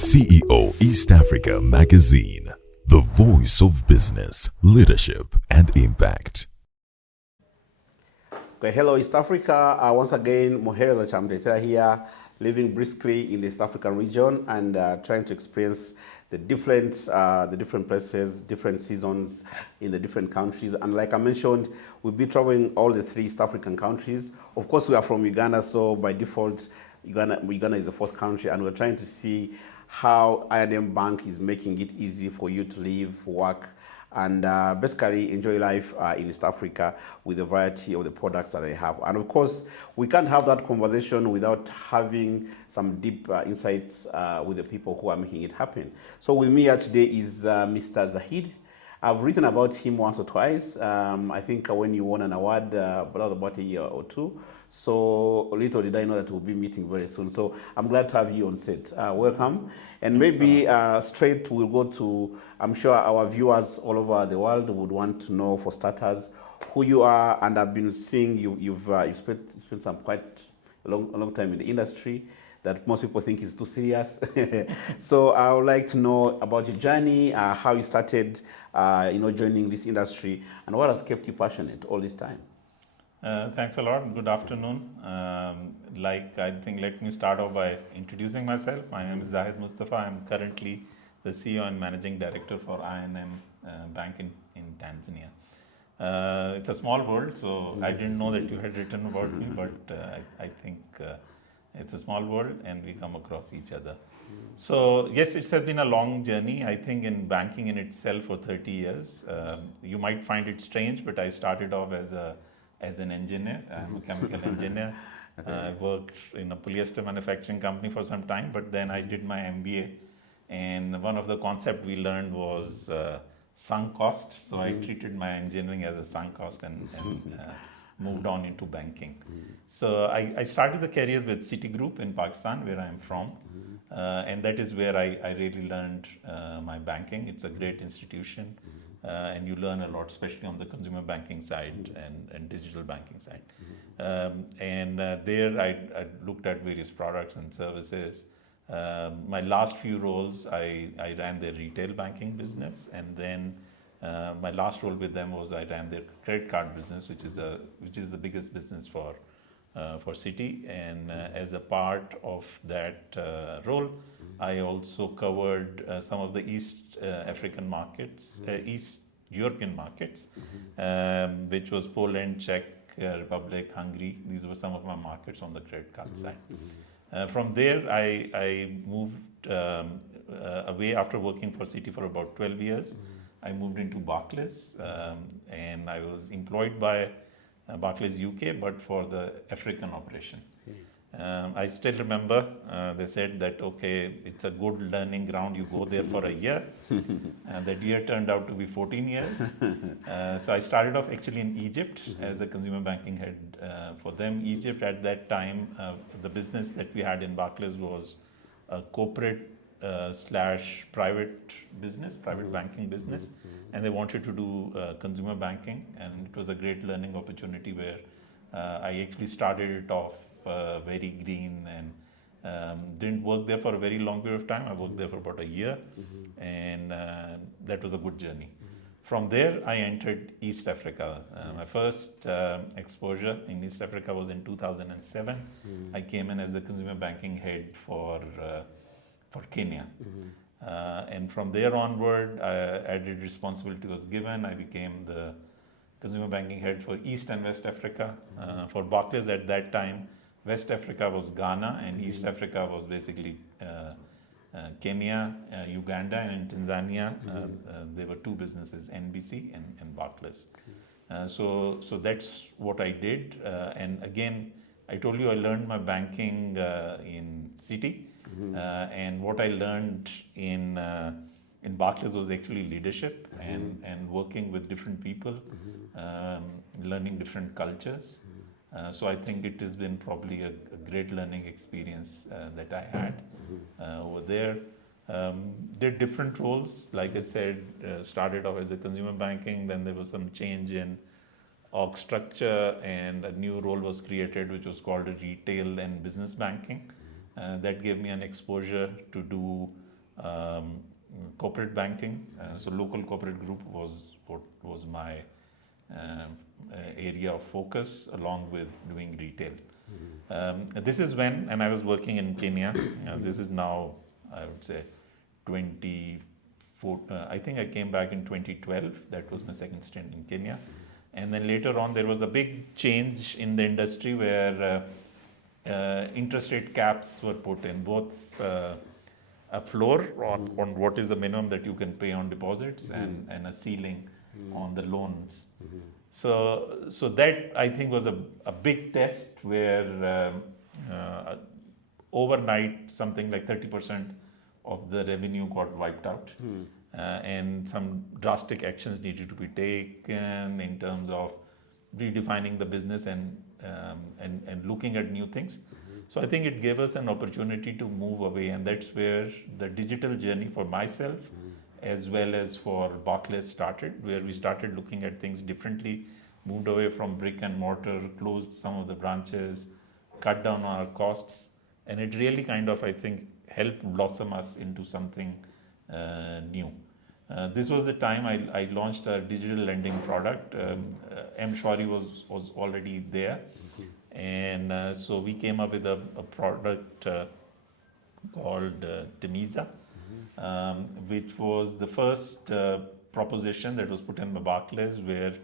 CEO East Africa Magazine, the voice of business, leadership, and impact. Okay, hello East Africa. Once again, Muhereza Kyamutetera here, living briskly in the East African region and trying to experience the different places, different seasons in the different countries. And like I mentioned, we'll be traveling all the three East African countries. Of course, we are from Uganda, so by default, Uganda is the fourth country, and we're trying to see how I&M Bank is making it easy for you to live, work, and basically enjoy life in East Africa with a variety of the products that they have. And of course, we can't have that conversation without having some deep insights with the people who are making it happen. So with me here today is Mr. Zahid. I've written about him once or twice. I think when you won an award, about a year or two. So little did I know that we'll be meeting very soon. So I'm glad to have you on set. Welcome. And maybe straight we'll go to, I'm sure our viewers all over the world would want to know, for starters, who you are. And I've been seeing you've spent some quite a long time in the industry that most people think is too serious. So I would like to know about your journey, how you started, joining this industry, and what has kept you passionate all this time. Thanks a lot. Good afternoon. Let me start off by introducing myself. My name is Zahid Mustafa. I'm currently the CEO and Managing Director for I&M Bank in Tanzania. It's a small world, so I didn't know that you had written about me, but I think it's a small world and we come across each other. So yes, it has been a long journey. I think in banking in itself for 30 years. You might find it strange, but I started off as an engineer. I'm a chemical engineer. I worked in a polyester manufacturing company for some time, but then I did my MBA, and one of the concepts we learned was sunk cost. So I treated my engineering as a sunk cost and moved on into banking. So I started the career with Citigroup in Pakistan, where I'm from, and that is where I really learned my banking. It's a great institution, and you learn a lot, especially on the consumer banking side and digital banking side. There I looked at various products and services. My last few roles, I ran their retail banking business, and then my last role with them was I ran their credit card business, which is the biggest business for Citi. And as a part of that role, I also covered some of the East African markets, East European markets, which was Poland, Czech Republic, Hungary. These were some of my markets on the credit card side. From there, I moved away after working for Citi for about 12 years. I moved into Barclays, and I was employed by Barclays UK, but for the African operation. I still remember they said that, okay, it's a good learning ground, you go there for a year. That year turned out to be 14 years. So I started off actually in Egypt as a consumer banking head for them. Egypt at that time, the business that we had in Barclays was a corporate / private business, private banking business, and they wanted to do consumer banking, and it was a great learning opportunity where I actually started it off very green and didn't work there for a very long period of time. I worked there for about a year, and that was a good journey. From there, I entered East Africa. My first exposure in East Africa was in 2007. I came in as the consumer banking head for Kenya. And from there onward, added responsibility was given. I became the consumer banking head for East and West Africa. For Barclays at that time, West Africa was Ghana, and East Africa was basically Kenya, Uganda, and in Tanzania. There were two businesses, NBC and Barclays. So that's what I did. And again, I told you I learned my banking in Citi. And what I learned in Barclays was actually leadership and working with different people, learning different cultures. So I think it has been probably a great learning experience that I had over there. Did different roles, like I said, started off as a consumer banking, then there was some change in org structure and a new role was created which was called retail and business banking. That gave me an exposure to do corporate banking. So local corporate group was what was my area of focus, along with doing retail. This is when, and I was working in Kenya. This is now, I would say, 24. I think I came back in 2012. That was my second stint in Kenya. And then later on, there was a big change in the industry where interest rate caps were put in, both a floor on what is the minimum that you can pay on deposits, and a ceiling on the loans. So that, I think, was a big test where overnight something like 30% of the revenue got wiped out. And some drastic actions needed to be taken in terms of redefining the business and looking at new things. So I think it gave us an opportunity to move away, and that's where the digital journey for myself as well as for Borderless started, where we started looking at things differently, moved away from brick and mortar, closed some of the branches, cut down on our costs, and it really kind of, I think, helped blossom us into something new. This was the time I launched a digital lending product. M-Shwari was already there, and so we came up with a product called Temiza, which was the first proposition that was put in by Barclays, where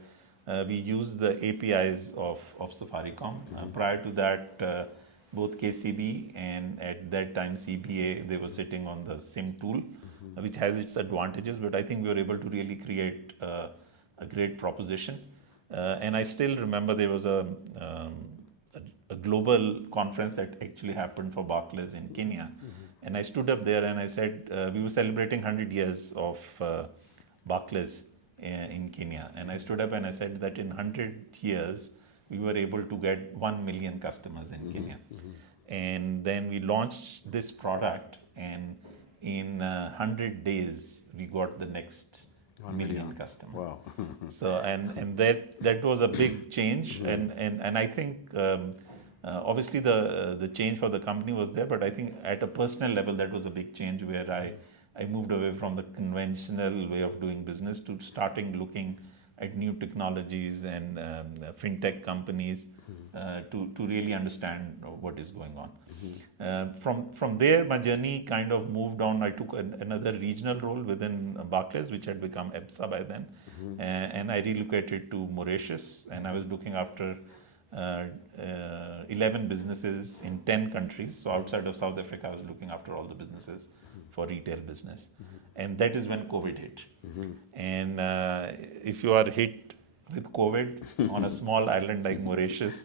we used the APIs of Safaricom. Prior to that, both KCB and at that time CBA, they were sitting on the SIM tool, which has its advantages, but I think we were able to really create a great proposition. And I still remember there was a global conference that actually happened for Barclays in Kenya. And I stood up there and I said, we were celebrating 100 years of Barclays in Kenya. And I stood up and I said that in 100 years, we were able to get 1 million customers in Kenya. And then we launched this product, and in 100 days, we got the next 1 million customers. Wow. So, and that was a big change. And I think, obviously the change for the company was there, but I think at a personal level, that was a big change where I moved away from the conventional way of doing business to starting looking at new technologies and fintech companies to really understand what is going on. From there, my journey kind of moved on. I took another regional role within Barclays, which had become EBSA by then, and I relocated to Mauritius, and I was looking after 11 businesses in 10 countries. So outside of South Africa, I was looking after all the businesses for retail business. And that is when COVID hit. And if you are hit with COVID on a small island like Mauritius,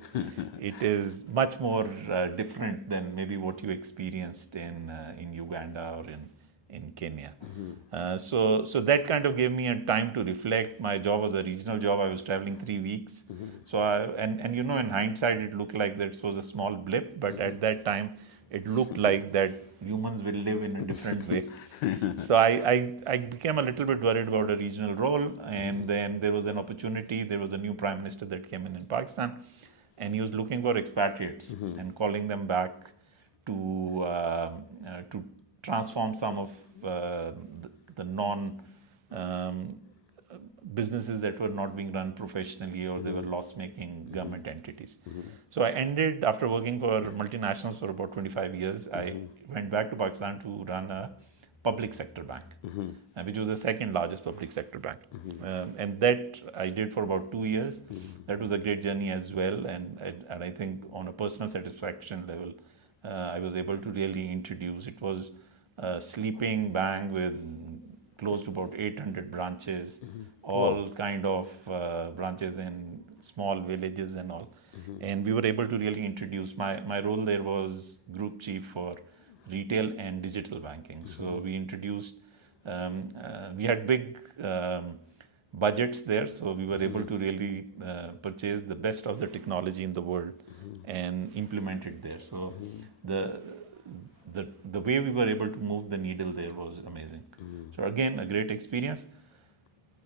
it is much more different than maybe what you experienced in Uganda or in Kenya. So that kind of gave me a time to reflect. My job was a regional job. I was traveling 3 weeks. So and you know, in hindsight, it looked like that was a small blip, but at that time, it looked like that humans will live in a different way. So I became a little bit worried about a regional role, and then there was an opportunity. There was a new prime minister that came in Pakistan, and he was looking for expatriates and calling them back to transform some of the non businesses that were not being run professionally, or they were loss-making government entities. So I ended, after working for multinationals for about 25 years, I went back to Pakistan to run a public sector bank, which was the second largest public sector bank. And that I did for about 2 years. That was a great journey as well. And I think on a personal satisfaction level, I was able to really introduce, it was a sleeping bank with close to about 800 branches, all kind of branches in small villages and all. And we were able to really introduce, my role there was group chief for retail and digital banking. So we introduced, we had big budgets there, so we were able to really purchase the best of the technology in the world and implement it there. So the way we were able to move the needle there was amazing. So again, a great experience.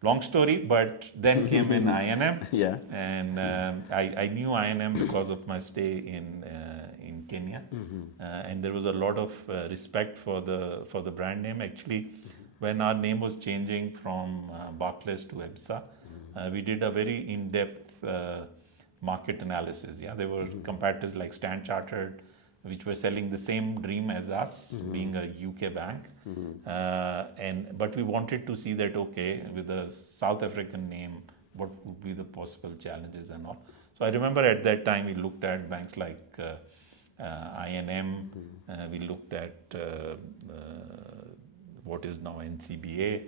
Long story, but then came in I&M. Yeah. And I knew I&M because of my stay in Kenya, and there was a lot of respect for the brand name. Actually, when our name was changing from Borderless to EBSA, we did a very in-depth market analysis. Yeah, there were competitors like Standard Chartered, which were selling the same dream as us, being a UK bank, but we wanted to see that, okay, with a South African name, what would be the possible challenges and all. So I remember at that time we looked at banks like I&M, we looked at what is now NCBA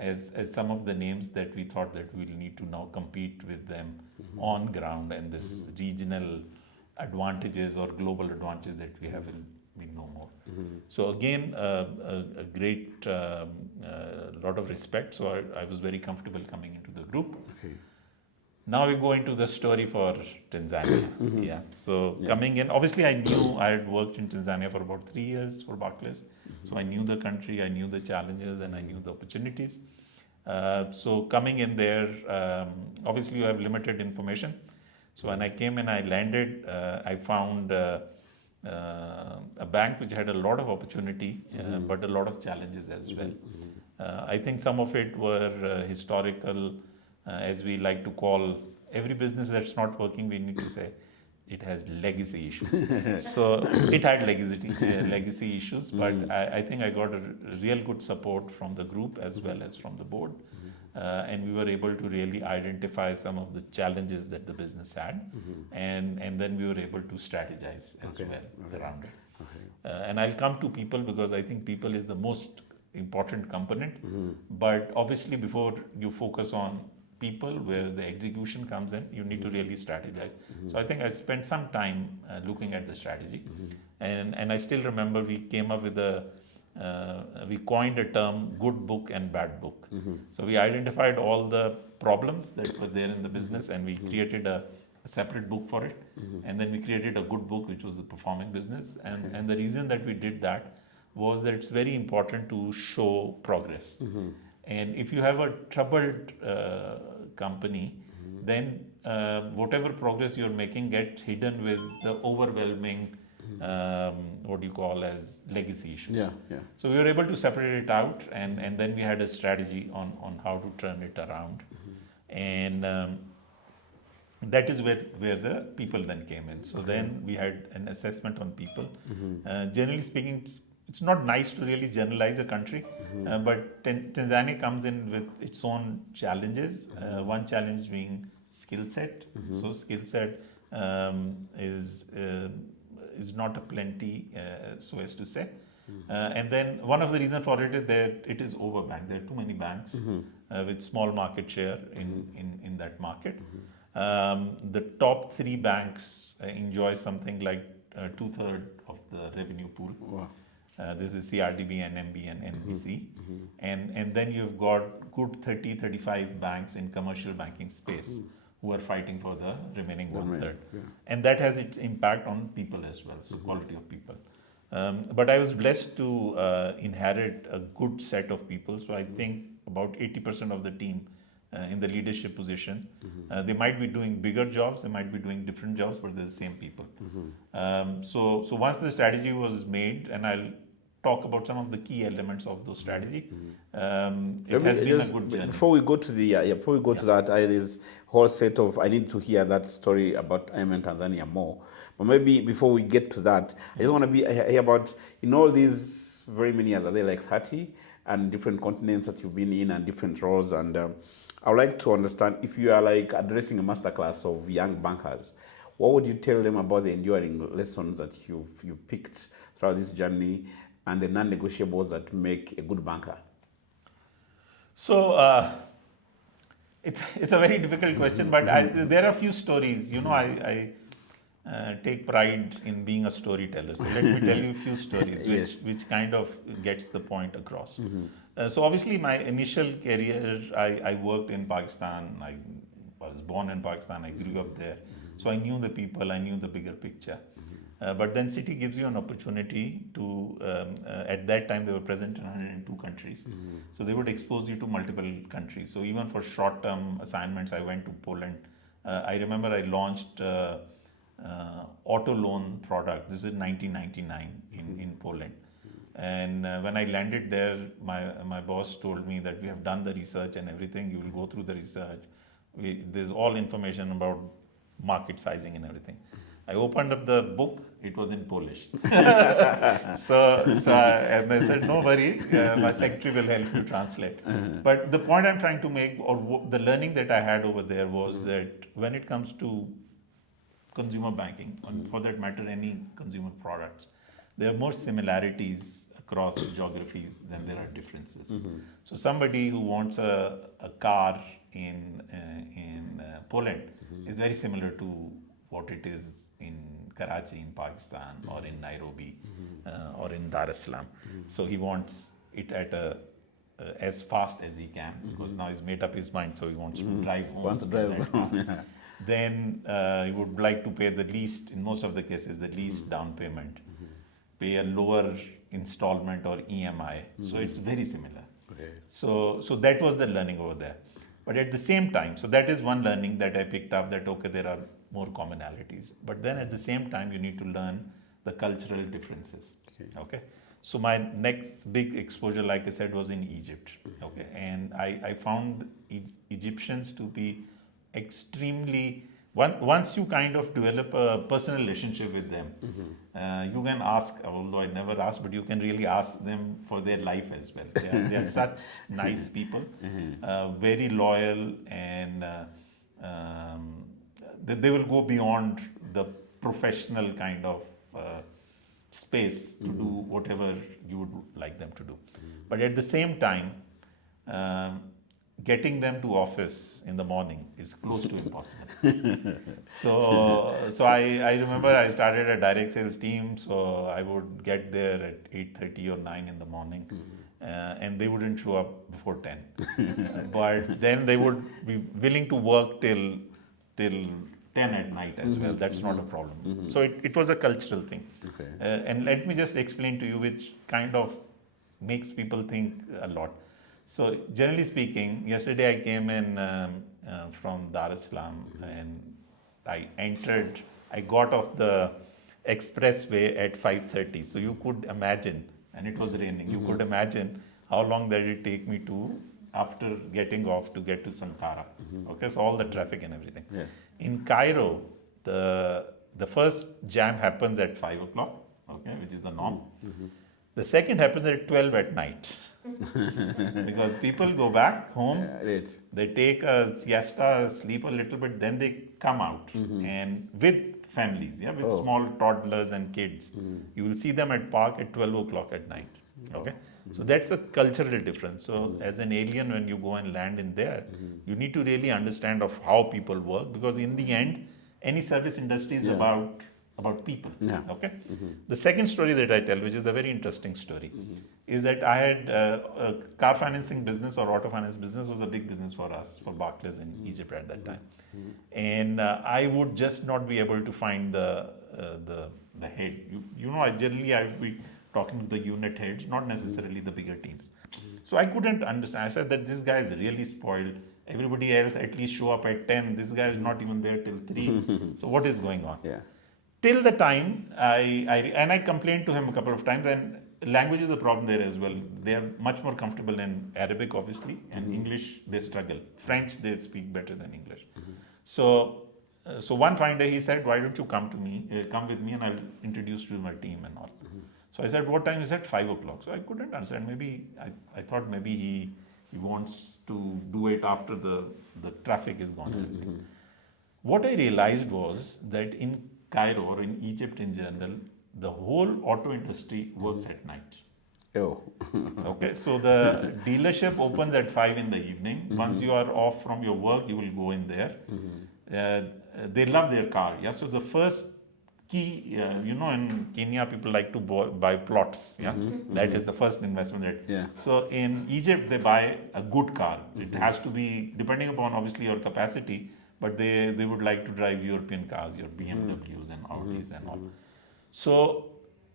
as some of the names that we thought that we'll need to now compete with them on ground, and this regional advantages or global advantages that we have will be no more. So again, a great lot of respect. So I was very comfortable coming into the group. Okay. Now we go into the story for Tanzania. Yeah. So coming in, obviously I knew I had worked in Tanzania for about 3 years for Barclays. So I knew the country, I knew the challenges, and I knew the opportunities. So coming in there, obviously you have limited information. So when I came in, I landed, I found a bank which had a lot of opportunity, but a lot of challenges as well. I think some of it were historical, as we like to call every business that's not working, we need to say it has legacy issues. So it had legacy issues, but I think I got a real good support from the group as well as from the board. And we were able to really identify some of the challenges that the business had, and then we were able to strategize as well around it. And I'll come to people because I think people is the most important component. But obviously, before you focus on people, where the execution comes in, you need to really strategize. So I think I spent some time looking at the strategy, and I still remember we came up with we coined a term, good book and bad book. So we identified all the problems that were there in the business, and we created a separate book for it. And then we created a good book, which was the performing business. And the reason that we did that was that it's very important to show progress. And if you have a troubled company, then whatever progress you're making gets hidden with the overwhelming what you call as legacy issues. So we were able to separate it out, and then we had a strategy on how to turn it around. And that is where the people then came in. So then we had an assessment on people. Generally speaking, it's not nice to really generalize a country, but Tanzania comes in with its own challenges. One challenge being skill set. So skill set is not a plenty, so as to say. And then one of the reasons for it is that it is overbanked. There are too many banks with small market share in that market. The top 3 banks enjoy something like 2/3 of the revenue pool. Wow. This is CRDB, NMB, and NBC. And then you've got good 30-35 banks in commercial banking space who are fighting for the remaining 1/3. And that has its impact on people as well, so quality of people. But I was blessed to inherit a good set of people. So I think about 80% of the team in the leadership position, they might be doing bigger jobs, they might be doing different jobs, but they're the same people. So once the strategy was made, and I'll talk about some of the key elements of those strategy. It has been a good journey. Before we go to to that, there's whole set of, I need to hear that story about I&M Tanzania more. But maybe before we get to that, I just want to hear about, in all these very many years, are there like 30 and different continents that you've been in and different roles? And I would like to understand, if you are like addressing a masterclass of young bankers, what would you tell them about the enduring lessons that you picked throughout this journey and the non-negotiables that make a good banker? So it's a very difficult question, but there are a few stories. You know, I take pride in being a storyteller. So let me tell you a few stories which kind of gets the point across. So obviously my initial career, I worked in Pakistan. I was born in Pakistan. I grew up there. So I knew the people, I knew the bigger picture. But then Citi gives you an opportunity to, at that time they were present in 102 countries. So they would expose you to multiple countries. So even for short-term assignments, I went to Poland. I remember I launched auto loan product. This is 1999 in Poland. And when I landed there, my boss told me that we have done the research and everything. You will go through the research. There's all information about market sizing and everything. I opened up the book. It was in Polish. And they said, no worry, my secretary will help you translate. But the point I'm trying to make, or the learning that I had over there was that when it comes to consumer banking, and for that matter, any consumer products, there are more similarities across geographies than there are differences. So somebody who wants a car in Poland is very similar to what it is in Karachi in Pakistan or in Nairobi or in Dar es Salaam. So he wants it at as fast as he can because now he's made up his mind, so he wants to drive home. Wants to drive home, yeah. Then he would like to pay the least, in most of the cases, the least down payment, pay a lower installment or EMI. So it's very similar. Okay. So that was the learning over there. But at the same time, so that is one learning that I picked up, that okay, there are more commonalities. But then at the same time, you need to learn the cultural differences. Okay. So my next big exposure, like I said, was in Egypt. Okay. And I found Egyptians to be extremely, once you kind of develop a personal relationship with them, you can ask, although I never asked, but you can really ask them for their life as well. They are such nice people, very loyal, and they will go beyond the professional kind of space to do whatever you would like them to do. But at the same time, getting them to office in the morning is close to impossible. So I remember I started a direct sales team, so I would get there at 8:30 or 9 in the morning, and they wouldn't show up before 10. But then they would be willing to work till 10 at night as well. That's not a problem. So it was a cultural thing. Okay. And let me just explain to you, which kind of makes people think a lot. So generally speaking, yesterday I came in from Dar es Salaam, and I got off the expressway at 5:30. So you could imagine, and it was raining, you could imagine how long did it take me after getting off to get to Sankara. Okay, so all the traffic and everything. Yeah. In Cairo, the first jam happens at 5 o'clock, okay, which is the norm. The second happens at 12 at night. Because people go back home, they take a siesta, sleep a little bit, then they come out, and with families, with small toddlers and kids, you will see them at park at 12 o'clock at night. Okay, so that's a cultural difference. So as an alien, when you go and land in there, you need to really understand of how people work, because in the end, any service industry is about people. Okay. The second story that I tell, which is a very interesting story, is that I had a car financing business, or auto finance business was a big business for us, for Barclays in Egypt at that time. And I would just not be able to find the head. I would be talking to the unit heads, not necessarily the bigger teams. So I couldn't understand. I said that this guy is really spoiled. Everybody else at least show up at 10. This guy is not even there till 3. So what is going on? Yeah. Till the time I complained to him a couple of times, and language is a problem there as well. They are much more comfortable in Arabic, obviously, and English they struggle. French they speak better than English. So one fine day he said, "Why don't you come with me, and I'll introduce you to my team and all." So I said, "What time?" He said, 5 o'clock. So I couldn't understand. Maybe I thought maybe he wants to do it after the traffic is gone. What I realized was that in Cairo, or in Egypt in general, the whole auto industry works at night. Oh. Okay, so the dealership opens at 5 in the evening. Once you are off from your work, you will go in there. They love their car. Yeah, so the first key, in Kenya, people like to buy plots. Yeah, that is the first investment. So in Egypt, they buy a good car. It has to be, depending upon obviously your capacity, but they would like to drive European cars, your BMWs and Audis and all. So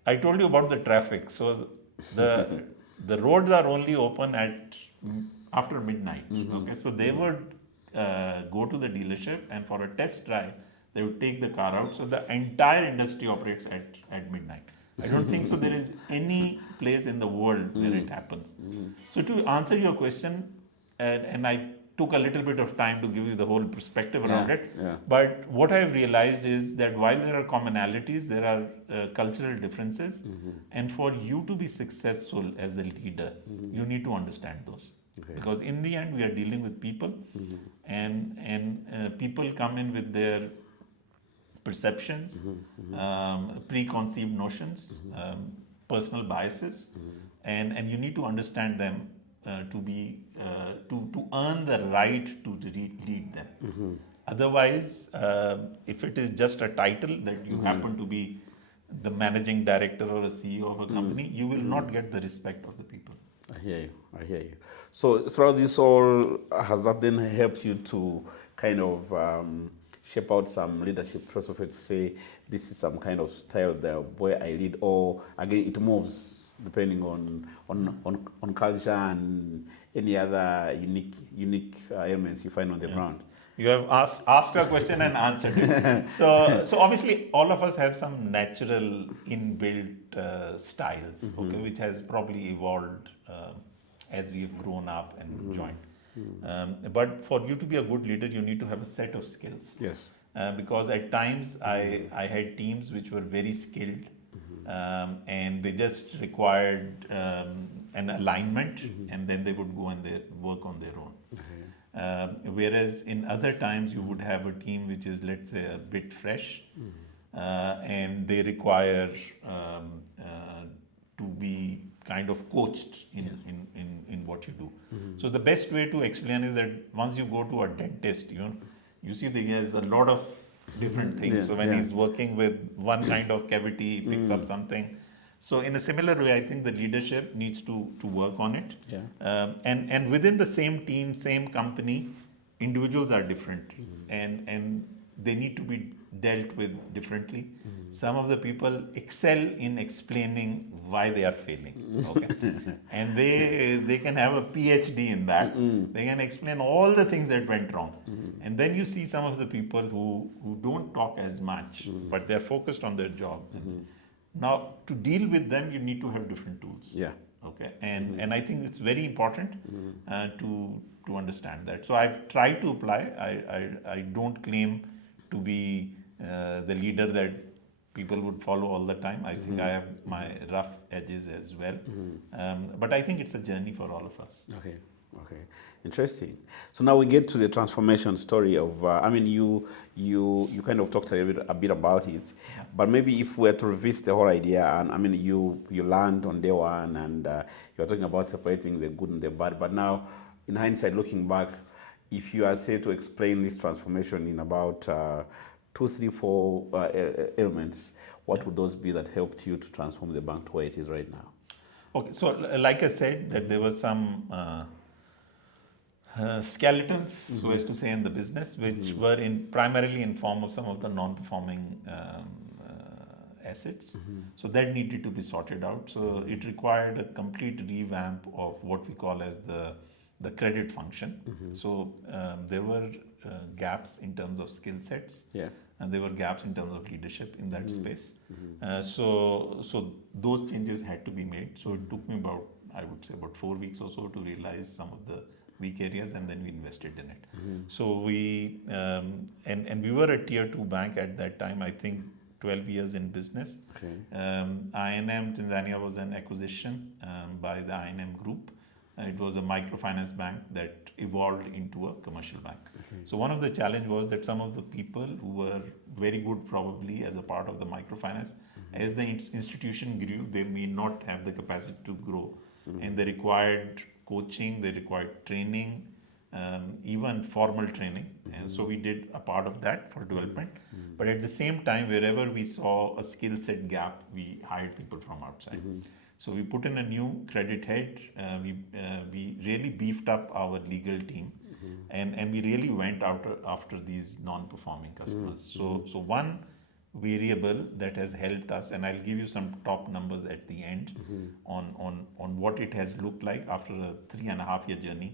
I told you about the traffic. So the roads are only open after midnight. Okay, so they would go to the dealership, and for a test drive, they would take the car out. So the entire industry operates at midnight. I don't think so there is any place in the world where it happens. So to answer your question, and I took a little bit of time to give you the whole perspective around Yeah, it. yeah. But what I've realized is that while there are commonalities, there are cultural differences. And for you to be successful as a leader, you need to understand those. Okay. Because in the end, we are dealing with people, and people come in with their perceptions, preconceived notions, personal biases, and you need to understand them to earn the right to lead them. Otherwise, if it is just a title that you happen to be the managing director or a CEO of a company, you will not get the respect of the people. I hear you. I hear you. So throughout this all, has that then helped you to kind of shape out some leadership philosophy to say this is some kind of style the way I lead, or again it moves depending on culture and any other unique elements you find on the ground? You have asked a question and answered it. So obviously, all of us have some natural inbuilt styles, okay, which has probably evolved as we've grown up and joined. But for you to be a good leader, you need to have a set of skills. Yes. Because at times I had teams which were very skilled, and they just required an alignment, and then they would go and they work on their own. Whereas in other times you would have a team which is, let's say, a bit fresh, and they require to be kind of coached in what you do. So the best way to explain is that once you go to a dentist, you see that he has a lot of different things. So when he's working with one kind of cavity, he picks up something. So in a similar way, I think the leadership needs to work on it. And within the same team, same company, individuals are different, and they need to be dealt with differently. Some of the people excel in explaining why they are failing, okay? And they can have a PhD in that. They can explain all the things that went wrong. And then you see some of the people who don't talk as much, but they're focused on their job. Now, to deal with them, you need to have different tools. Yeah. Okay. And I think it's very important to understand that. So I've tried to apply. I don't claim to be the leader that people would follow all the time. I think I have my rough edges as well. But I think it's a journey for all of us. Okay. Okay, interesting. So now we get to the transformation story of. You kind of talked a bit about it, but maybe if we were to revisit the whole idea, and you learned on day one, and you're talking about separating the good and the bad. But now, in hindsight, looking back, if you are say to explain this transformation in about 2, 3, 4 elements, what would those be that helped you to transform the bank to where it is right now? Okay, so like I said, that there was some skeletons, so as to say, in the business, which were primarily in form of some of the non-performing assets. So that needed to be sorted out. So it required a complete revamp of what we call as the credit function. So there were gaps in terms of skill sets. And there were gaps in terms of leadership in that space. So those changes had to be made. So it took me about, I would say, about 4 weeks or so to realize some of the weak areas, and then we invested in it. So we and we were a tier 2 bank at that time. I think 12 years in business. I&M Tanzania was an acquisition by the I&M group. It was a microfinance bank that evolved into a commercial bank. So one of the challenge was that some of the people who were very good probably as a part of the microfinance, as the institution grew, they may not have the capacity to grow. And they required coaching, they required training, even formal training. And so we did a part of that for development. But at the same time, wherever we saw a skill set gap, we hired people from outside. So we put in a new credit head. We really beefed up our legal team, and we really went after these non-performing customers. So one variable that has helped us, and I'll give you some top numbers at the end on what it has looked like after a 3.5 year journey.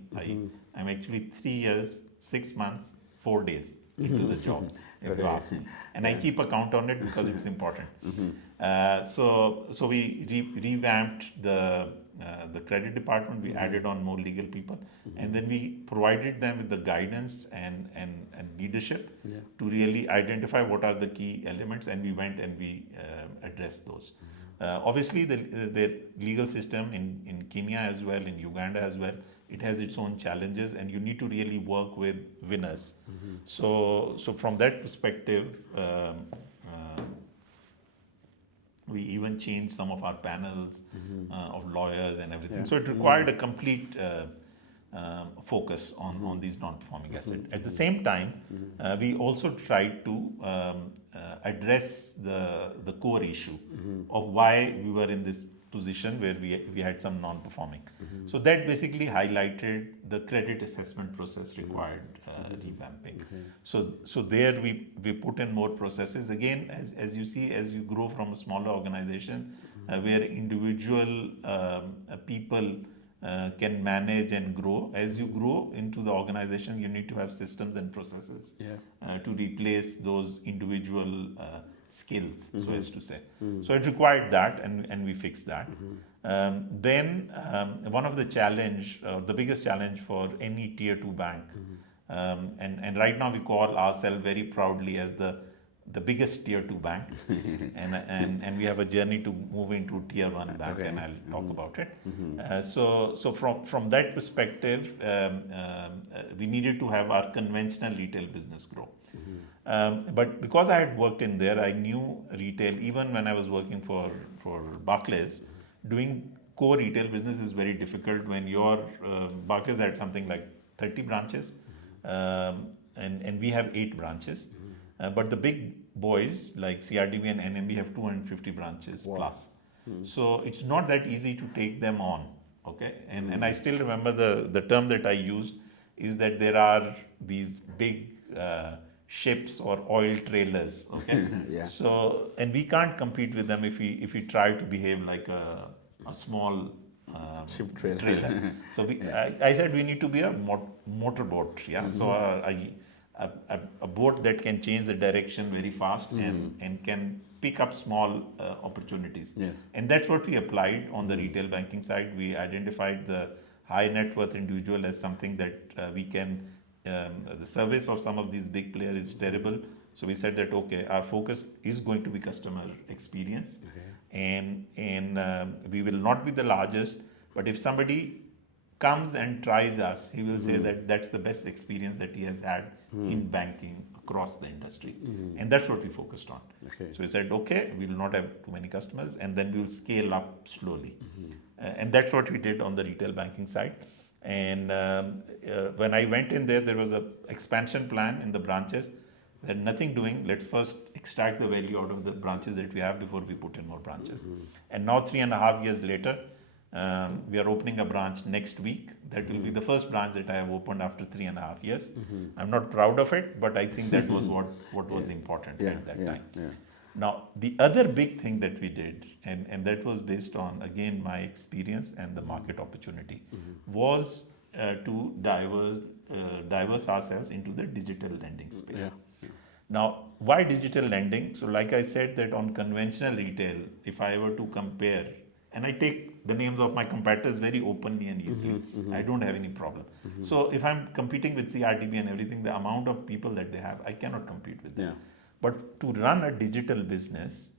I'm actually 3 years, 6 months, 4 days into the job, if you ask me. And I keep a count on it because it's important. So we revamped the credit department. We added on more legal people, and then we provided them with the guidance and leadership to really identify what are the key elements, and we went and we addressed those. Obviously, the legal system in Kenya as well, in Uganda as well, it has its own challenges, and you need to really work with winners. So from that perspective, we even changed some of our panels of lawyers and everything. So it required a complete focus on these non-performing assets. At the same time, we also tried to address the core issue of why we were in this position where we had some non-performing. So that basically highlighted the credit assessment process required revamping. So there we put in more processes. Again, as you see, as you grow from a smaller organization where individual people can manage and grow. As you grow into the organization, you need to have systems and processes to replace those individual skills, so as to say. So it required that, and we fixed that. Then one of the challenge, the biggest challenge for any tier 2 bank, and right now we call ourselves very proudly as the biggest tier 2 bank, and we have a journey to move into tier 1 bank, and I'll talk about it. So from that perspective, we needed to have our conventional retail business grow. But because I had worked in there, I knew retail. Even when I was working for Barclays, doing core retail business is very difficult when your Barclays had something like 30 branches, and we have 8 branches. But the big boys like CRDB and NMB have 250 branches plus. So it's not that easy to take them on. Okay, and I still remember the term that I used is that there are these big ships or oil trailers. Okay, so and we can't compete with them if we try to behave like a small ship trailer. So I said we need to be a motorboat. So a boat that can change the direction very fast and can pick up small opportunities. And that's what we applied on the retail banking side. We identified the high net worth individual as something that we can, the service of some of these big players is terrible. So we said that, okay, our focus is going to be customer experience. And we will not be the largest, but if somebody comes and tries us, he will say that that's the best experience that he has had in banking across the industry. And that's what we focused on. So we said, okay, we will not have too many customers, and then we will scale up slowly. And that's what we did on the retail banking side. And when I went in there was an expansion plan in the branches. They had nothing doing. Let's first extract the value out of the branches that we have before we put in more branches. And now 3.5 years later, we are opening a branch next week. That will be the first branch that I have opened after 3.5 years. I'm not proud of it, but I think that was what was important at that time. Now, the other big thing that we did, and that was based on, again, my experience and the market opportunity, was to diverse ourselves into the digital lending space. Now, why digital lending? So like I said, that on conventional retail, if I were to compare, and I take the names of my competitors very openly and easily, I don't have any problem. So if I'm competing with CRDB and everything, the amount of people that they have, I cannot compete with them. But to run a digital business,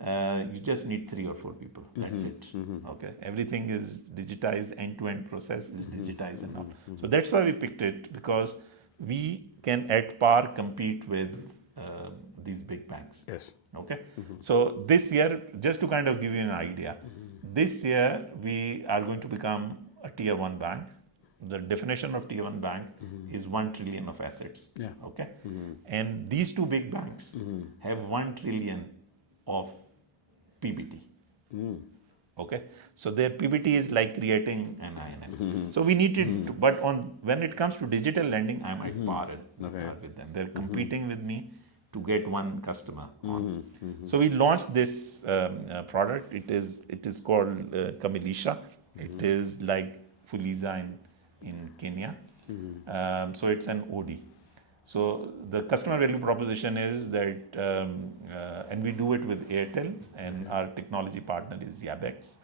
you just need 3 or 4 people. That's it. Okay, everything is digitized, end-to-end process is digitized and all. So that's why we picked it, because we can at par compete with these big banks. Okay. So this year, just to kind of give you an idea, this year we are going to become a tier 1 bank. The definition of tier 1 bank is 1 trillion of assets. Okay. And these 2 big banks have 1 trillion of PBT. Okay, so their PBT is like creating an I&M. So we need to, but when it comes to digital lending, I'm at par with them. They're competing with me to get 1 customer on. So we launched this product. It is called Kamilisha. It is like Fuliza in Kenya. So it's an OD. So the customer value proposition is that, and we do it with Airtel, and our technology partner is Yabex,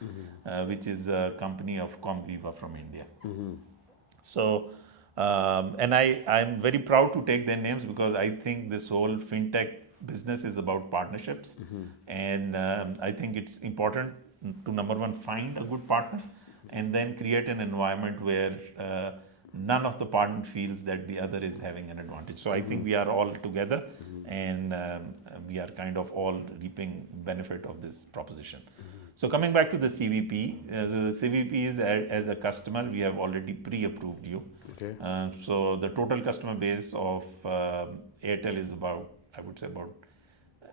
which is a company of Comviva from India. So, and I'm very proud to take their names because I think this whole fintech business is about partnerships, and I think it's important to, number one, find a good partner, and then create an environment where none of the partner feels that the other is having an advantage. So I think we are all together, and we are kind of all reaping benefit of this proposition. So coming back to the CVP, the CVP is as a customer, we have already pre-approved you. Okay. So the total customer base of Airtel is about, I would say about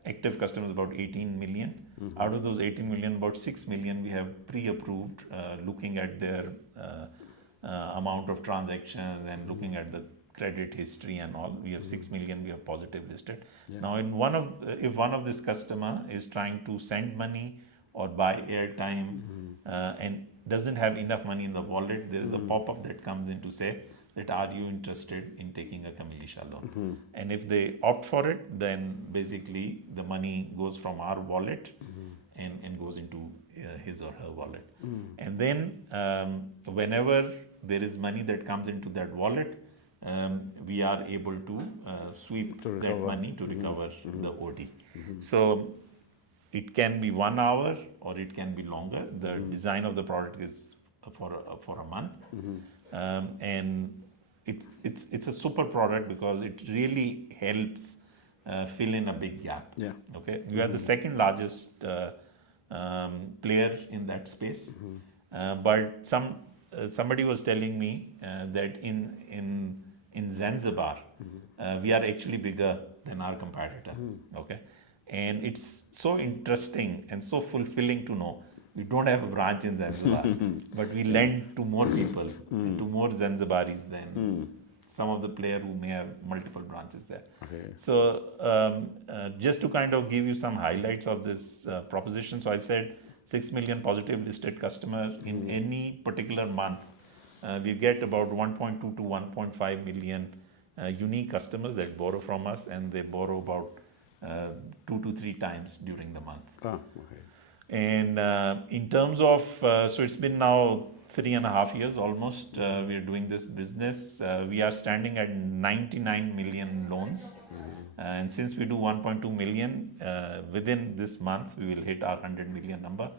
active customers about 18 million. Out of those 18 million, about 6 million we have pre-approved, looking at their amount of transactions and looking at the credit history and all. We have 6 million, we have positive listed. Now, if one of this customer is trying to send money or buy airtime and doesn't have enough money in the wallet, there is a pop-up that comes in to say that are you interested in taking a Kamilisha loan? And if they opt for it, then basically the money goes from our wallet and goes into his or her wallet. And then whenever there is money that comes into that wallet, we are able to sweep that money to recover the OD. So it can be 1 hour or it can be longer. The design of the product is for a month, and it's a super product because it really helps fill in a big gap. Yeah. Okay, we are the second largest player in that space, but somebody was telling me that in Zanzibar we are actually bigger than our competitor. Okay. And it's so interesting and so fulfilling to know we don't have a branch in Zanzibar, but we lend to more people, to more Zanzibaris than some of the players who may have multiple branches there. Okay. So just to kind of give you some highlights of this proposition, so I said 6 million positive listed customers in any particular month. We get about 1.2 to 1.5 million unique customers that borrow from us, and they borrow about 2 to 3 times during the month. Okay. And in terms of, so it's been now 3.5 years almost, we are doing this business. We are standing at 99 million loans. And since we do 1.2 million, within this month, we will hit our 100 million number,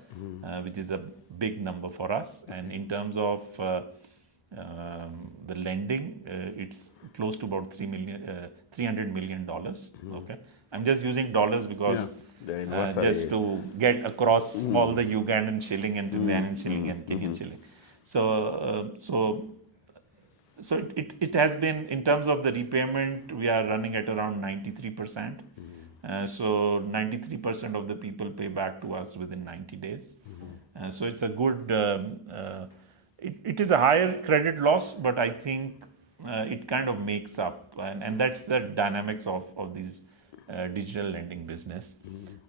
which is a big number for us. And in terms of the lending, it's close to about $300 million. Okay. I'm just using dollars because just to get across all the Ugandan shilling and Tanzanian shilling and Kenyan shilling. So it has been, in terms of the repayment, we are running at around 93%. So 93% of the people pay back to us within 90 days. So it's a good, it is a higher credit loss, but I think it kind of makes up, and that's the dynamics of these digital lending business.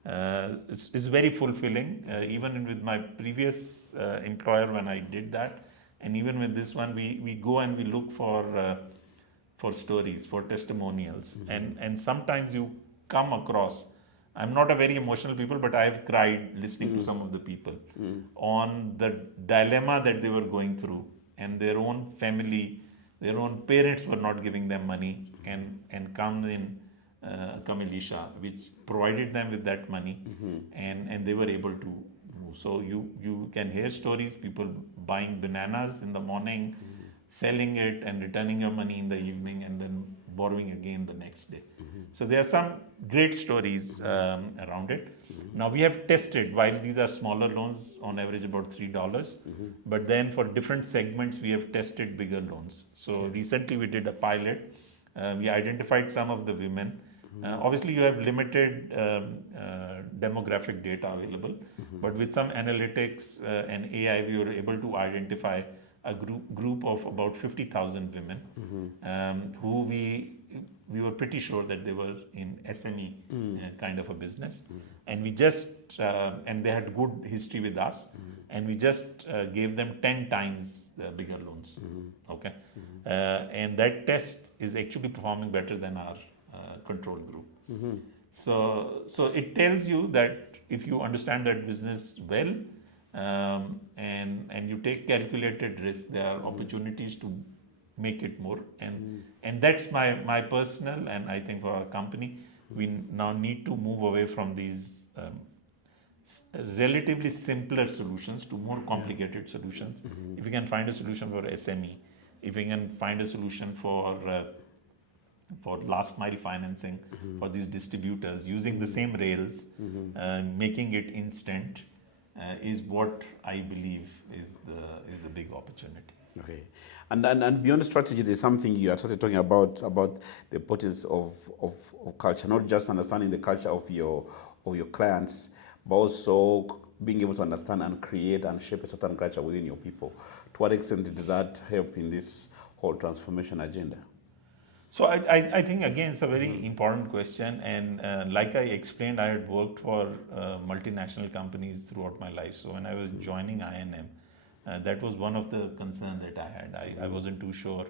It's very fulfilling. Even with my previous employer, when I did that, and even with this one, we go and we look for stories, for testimonials, and sometimes you come across. I'm not a very emotional people, but I've cried listening to some of the people on the dilemma that they were going through, and their own family, their own parents were not giving them money, and come in Kamilisha, which provided them with that money, and they were able to move. So you can hear stories, people buying bananas in the morning, selling it and returning your money in the evening, and then borrowing again the next day. So there are some great stories around it. Now we have tested, while these are smaller loans, on average about $3, but then for different segments we have tested bigger loans. So recently we did a pilot. We identified some of the women. Obviously you have limited demographic data available, but with some analytics and AI we were able to identify a group of about 50,000 women who we were pretty sure that they were in SME kind of a business, and we just and they had good history with us, and we just gave them 10 times bigger loans. Okay, and that test is actually performing better than our control group. So it tells you that if you understand that business well, and you take calculated risk, there are opportunities to make it more. And that's my personal, and I think for our company, we now need to move away from these relatively simpler solutions to more complicated solutions. If we can find a solution for SME, if we can find a solution for last mile financing for these distributors using the same rails, making it instant, is what I believe is the big opportunity. Okay, and beyond the strategy, there's something you are started talking about the importance of culture, not just understanding the culture of your clients, but also being able to understand and create and shape a certain culture within your people. To what extent did that help in this whole transformation agenda? So I think, again, it's a very important question, and like I explained, I had worked for multinational companies throughout my life. So when I was joining I&M, that was one of the concerns that I had. I wasn't too sure.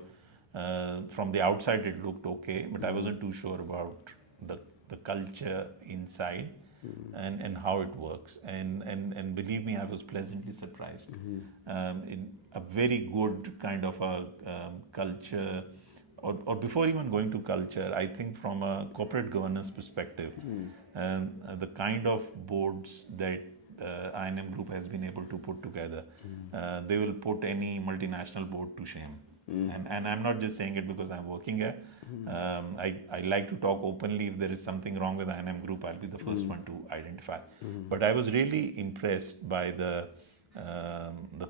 From the outside it looked okay, but I wasn't too sure about the culture inside and how it works. And believe me, I was pleasantly surprised. In a very good kind of a culture, or before even going to culture, I think from a corporate governance perspective, the kind of boards that I&M Group has been able to put together, they will put any multinational board to shame. And I'm not just saying it because I'm working here. I like to talk openly. If there is something wrong with I&M Group, I'll be the first one to identify. But I was really impressed by the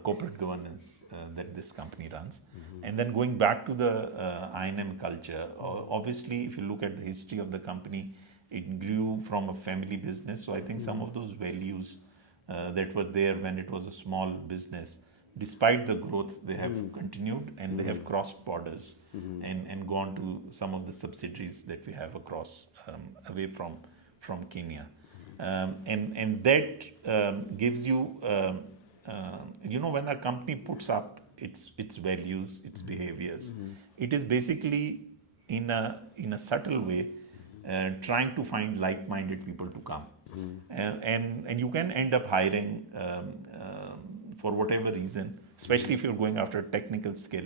corporate governance that this company runs. And then going back to the I&M culture, obviously, if you look at the history of the company, it grew from a family business. So I think some of those values that were there when it was a small business, despite the growth, they have continued, and they have crossed borders and gone to some of the subsidiaries that we have across, away from Kenya. And that gives you, when a company puts up its values, its behaviors, it is basically in a subtle way trying to find like-minded people to come. And you can end up hiring for whatever reason, especially if you're going after technical skill,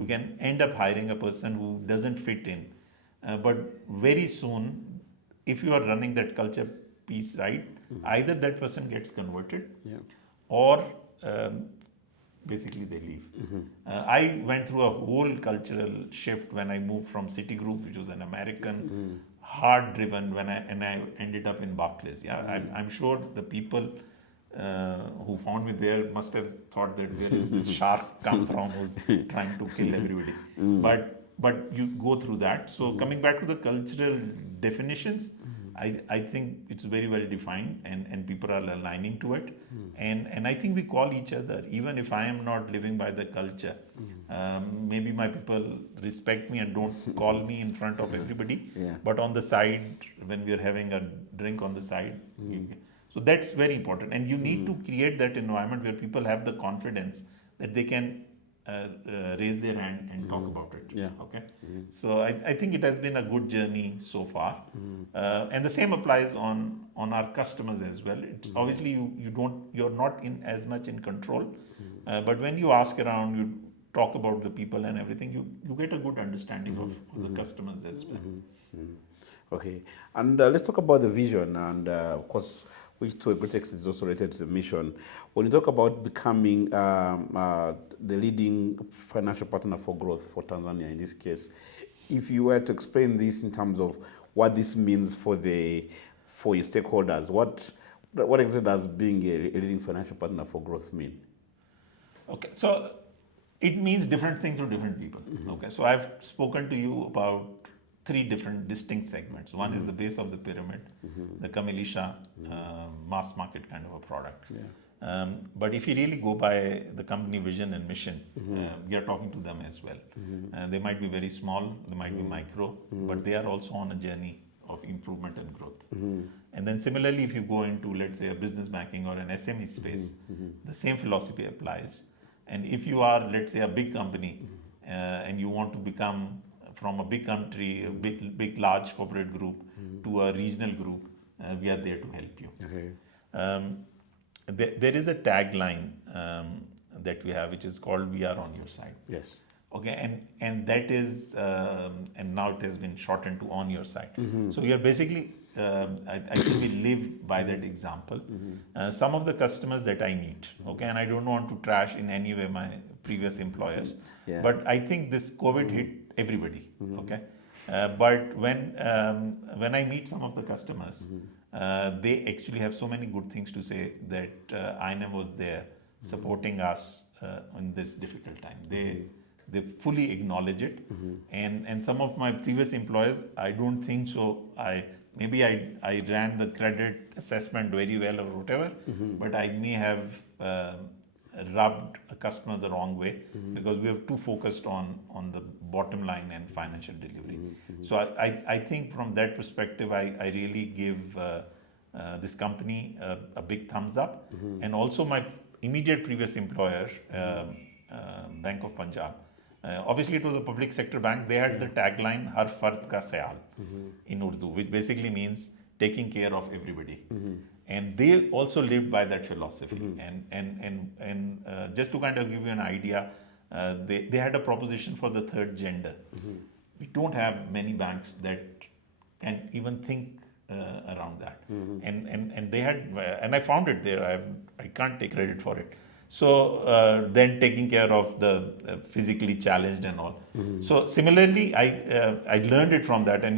you can end up hiring a person who doesn't fit in. But very soon, if you are running that culture piece right, either that person gets converted, or basically they leave. I went through a whole cultural shift when I moved from Citigroup, which was an American, hard-driven, and I ended up in Barclays. I'm sure the people who found me there must have thought that where is this shark come from who's trying to kill everybody. But you go through that. So coming back to the cultural definitions, I think it's very well defined, and people are aligning to it. And I think we call each other, even if I am not living by the culture. Maybe my people respect me and don't call me in front of everybody, but on the side, when we are having a drink on the side. So that's very important, and you need to create that environment where people have the confidence that they can raise their hand and talk about it. Okay. So I think it has been a good journey so far, and the same applies on our customers as well. It's obviously you're not in as much in control, but when you ask around, you talk about the people and everything, you get a good understanding of the customers as well. Okay, and let's talk about the vision, and of course, which to a great extent is also related to the mission. When you talk about becoming the leading financial partner for growth for Tanzania, in this case, if you were to explain this in terms of what this means for your stakeholders, what exactly does being a leading financial partner for growth mean? Okay, so it means different things to different people. Okay, so I've spoken to you about three different distinct segments. One is the base of the pyramid, the Kamilisha, mass market kind of a product. But if you really go by the company vision and mission, we are talking to them as well. They might be very small, they might be micro, but they are also on a journey of improvement and growth. And then similarly, if you go into, let's say, a business banking or an SME space, the same philosophy applies. And if you are, let's say, a big company and you want to become from a big country, a big large corporate group to a regional group, we are there to help you. There is a tagline that we have, which is called "We are on your side." Yes. Okay, and that is, and now it has been shortened to "on your side." So we are basically, I think we live by that example. Some of the customers that I meet, okay, and I don't want to trash in any way my previous employers, but I think this COVID hit everybody. Okay, but when I meet some of the customers, they actually have so many good things to say that I&M was there supporting us in this difficult time. They fully acknowledge it, and some of my previous employers, I don't think so. Maybe I ran the credit assessment very well or whatever, but I may have rubbed a customer the wrong way because we are too focused on the bottom line and financial delivery. So I think from that perspective, I really give this company a big thumbs up, and also my immediate previous employer, Bank of Punjab. Obviously, it was a public sector bank. They had the tagline "Har fard ka khayal" in Urdu, which basically means taking care of everybody. And they also lived by that philosophy. And just to kind of give you an idea, they had a proposition for the third gender. We don't have many banks that can even think around that. And they had, and I found it there. I can't take credit for it. So then taking care of the physically challenged and all. So similarly, I learned it from that. And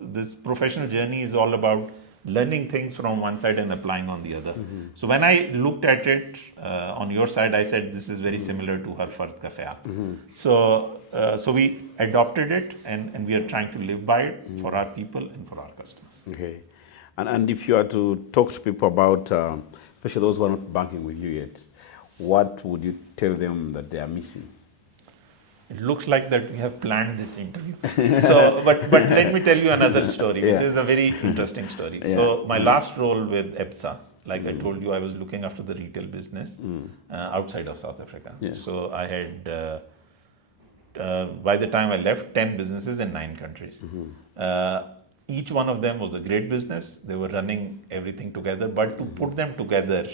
this professional journey is all about learning things from one side and applying on the other. So when I looked at it on your side, I said this is very similar to Har Fard Ka Khayal. So we adopted it, and we are trying to live by it for our people and for our customers. Okay. And if you are to talk to people about, especially those who are not banking with you yet, what would you tell them that they are missing? It looks like that we have planned this interview. So, but let me tell you another story, which is a very interesting story. So my last role with EBSA, like I told you, I was looking after the retail business outside of South Africa. So I had, by the time I left, 10 businesses in 9 countries. Each one of them was a great business. They were running everything together, but to put them together,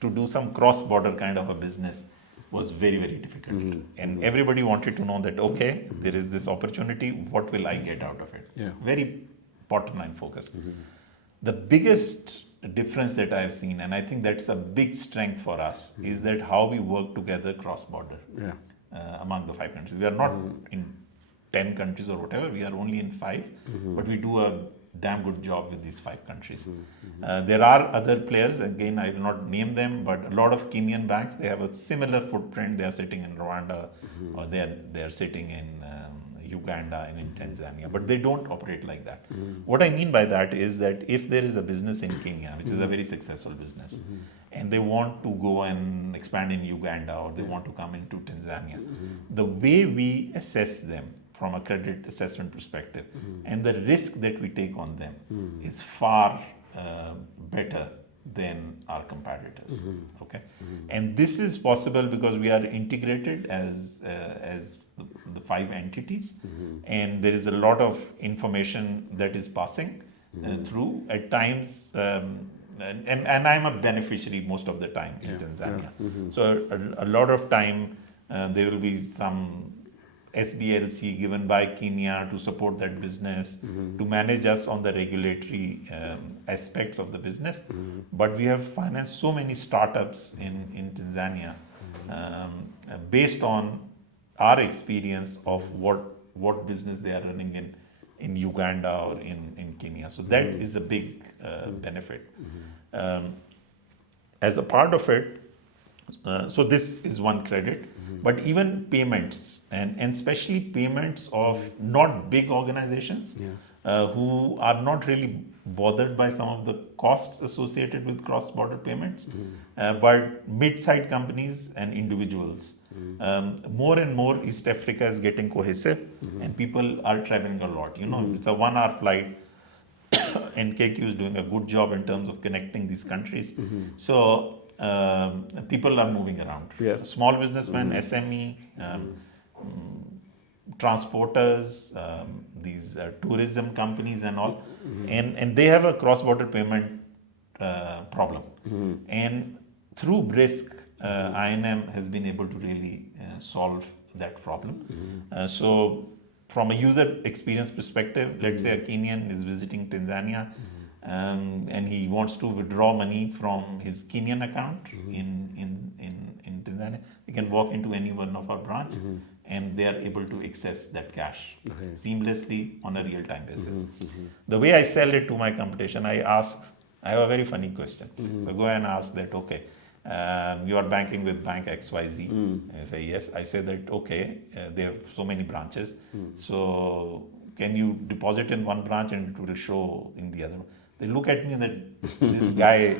to do some cross-border kind of a business was very, very difficult. And everybody wanted to know that, okay, there is this opportunity, what will I get out of it? Very bottom line focused. The biggest difference that I've seen, and I think that's a big strength for us, is that how we work together cross-border among the 5 countries. We are not in 10 countries or whatever, we are only in 5, but we do a damn good job with these 5 countries. There are other players, again, I will not name them, but a lot of Kenyan banks, they have a similar footprint. They are sitting in Rwanda, or they are sitting in Uganda and in Tanzania, but they don't operate like that. What I mean by that is that if there is a business in Kenya, which is a very successful business, and they want to go and expand in Uganda, or they want to come into Tanzania, the way we assess them from a credit assessment perspective and the risk that we take on them is far better than our competitors. Okay, and this is possible because we are integrated as the 5 entities, and there is a lot of information that is passing through at times. And I'm a beneficiary most of the time in Tanzania. So a lot of time there will be some SBLC given by Kenya to support that business, to manage us on the regulatory aspects of the business. But we have financed so many startups in Tanzania based on our experience of what business they are running in Uganda or in Kenya. So that is a big benefit. As a part of it, so this is one credit. But even payments, and especially payments of not big organizations who are not really bothered by some of the costs associated with cross-border payments, but mid-sized companies and individuals. More and more East Africa is getting cohesive, and people are traveling a lot. It's a 1-hour flight NKQ is doing a good job in terms of connecting these countries. So people are moving around. Yeah. Small businessmen, SME, transporters, these tourism companies and all, and they have a cross-border payment problem. And through Brisk, I&M has been able to really solve that problem. So from a user experience perspective, let's say a Kenyan is visiting Tanzania, and he wants to withdraw money from his Kenyan account in Tanzania, he can walk into any one of our branch and they are able to access that cash seamlessly on a real-time basis. The way I sell it to my competition, I have a very funny question. So go and ask that, okay, you are banking with bank XYZ. I say yes. I say that, okay, they have so many branches. So can you deposit in one branch and it will show in the other? They look at me that this guy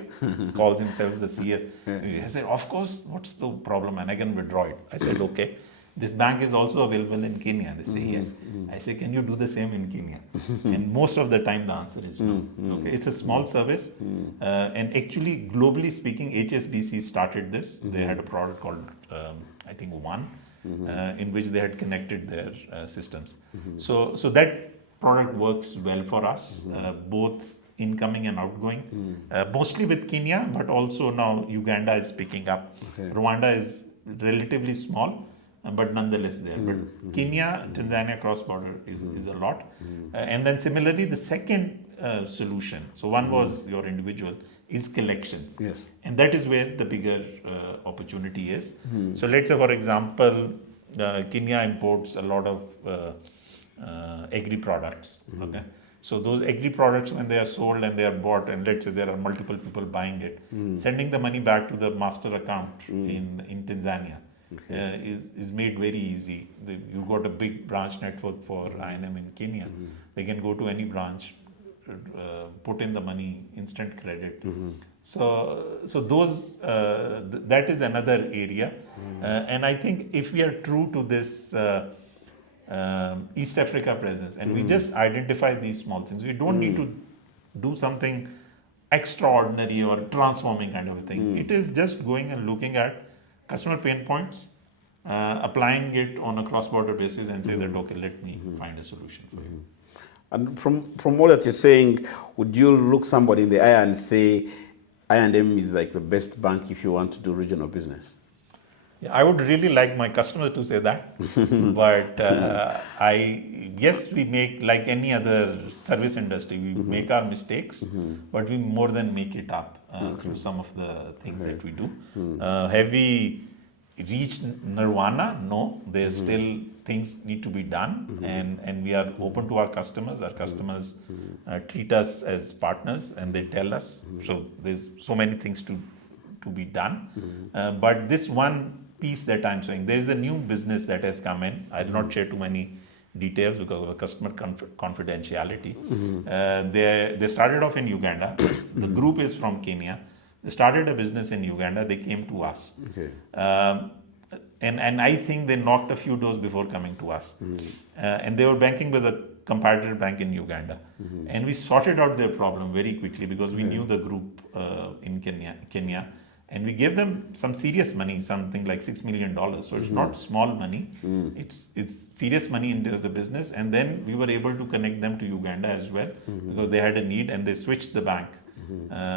calls himself the seer. I said, of course, what's the problem? And I can withdraw it. I said, okay. This bank is also available in Kenya. They say yes. I say, can you do the same in Kenya? And most of the time the answer is no. Okay, it's a small service, and actually, globally speaking, HSBC started this. They had a product called, I think, One, in which they had connected their systems. So that product works well for us, both incoming and outgoing, mostly with Kenya, but also now Uganda is picking up. Rwanda is relatively small, but nonetheless there. But Kenya, Tanzania cross-border is a lot. And then similarly, the second solution, so one was your individual, is collections. Yes. And that is where the bigger opportunity is. So let's say, for example, Kenya imports a lot of agri products. Okay. So those agri products, when they are sold and they are bought, and let's say there are multiple people buying it, sending the money back to the master account in Tanzania is made very easy. You got a big branch network for I&M in Kenya. They can go to any branch, put in the money, instant credit. So those that is another area, and I think if we are true to this East Africa presence, and we just identify these small things, we don't need to do something extraordinary or transforming kind of a thing. It is just going and looking at customer pain points, applying it on a cross-border basis, and say that, okay, let me find a solution for you. And from all that you're saying, would you look somebody in the eye and say I&M is like the best bank if you want to do regional business? Yeah, I would really like my customers to say that, but yes, we make, like any other service industry, we make our mistakes, but we more than make it up through some of the things that we do. Have we reached nirvana? No, there's still things need to be done, and we are open to our customers. Our customers treat us as partners, and they tell us. So there's so many things to be done, but this one piece that I'm saying, there is a new business that has come in. I'll not share too many details because of the customer confidentiality. They started off in Uganda. The group is from Kenya. They started a business in Uganda. They came to us. And I think they knocked a few doors before coming to us. And they were banking with a competitor bank in Uganda. And we sorted out their problem very quickly because we knew the group in Kenya. And we gave them some serious money, something like $6 million. So it's not small money. It's serious money into the business. And then we were able to connect them to Uganda as well because they had a need, and they switched the bank.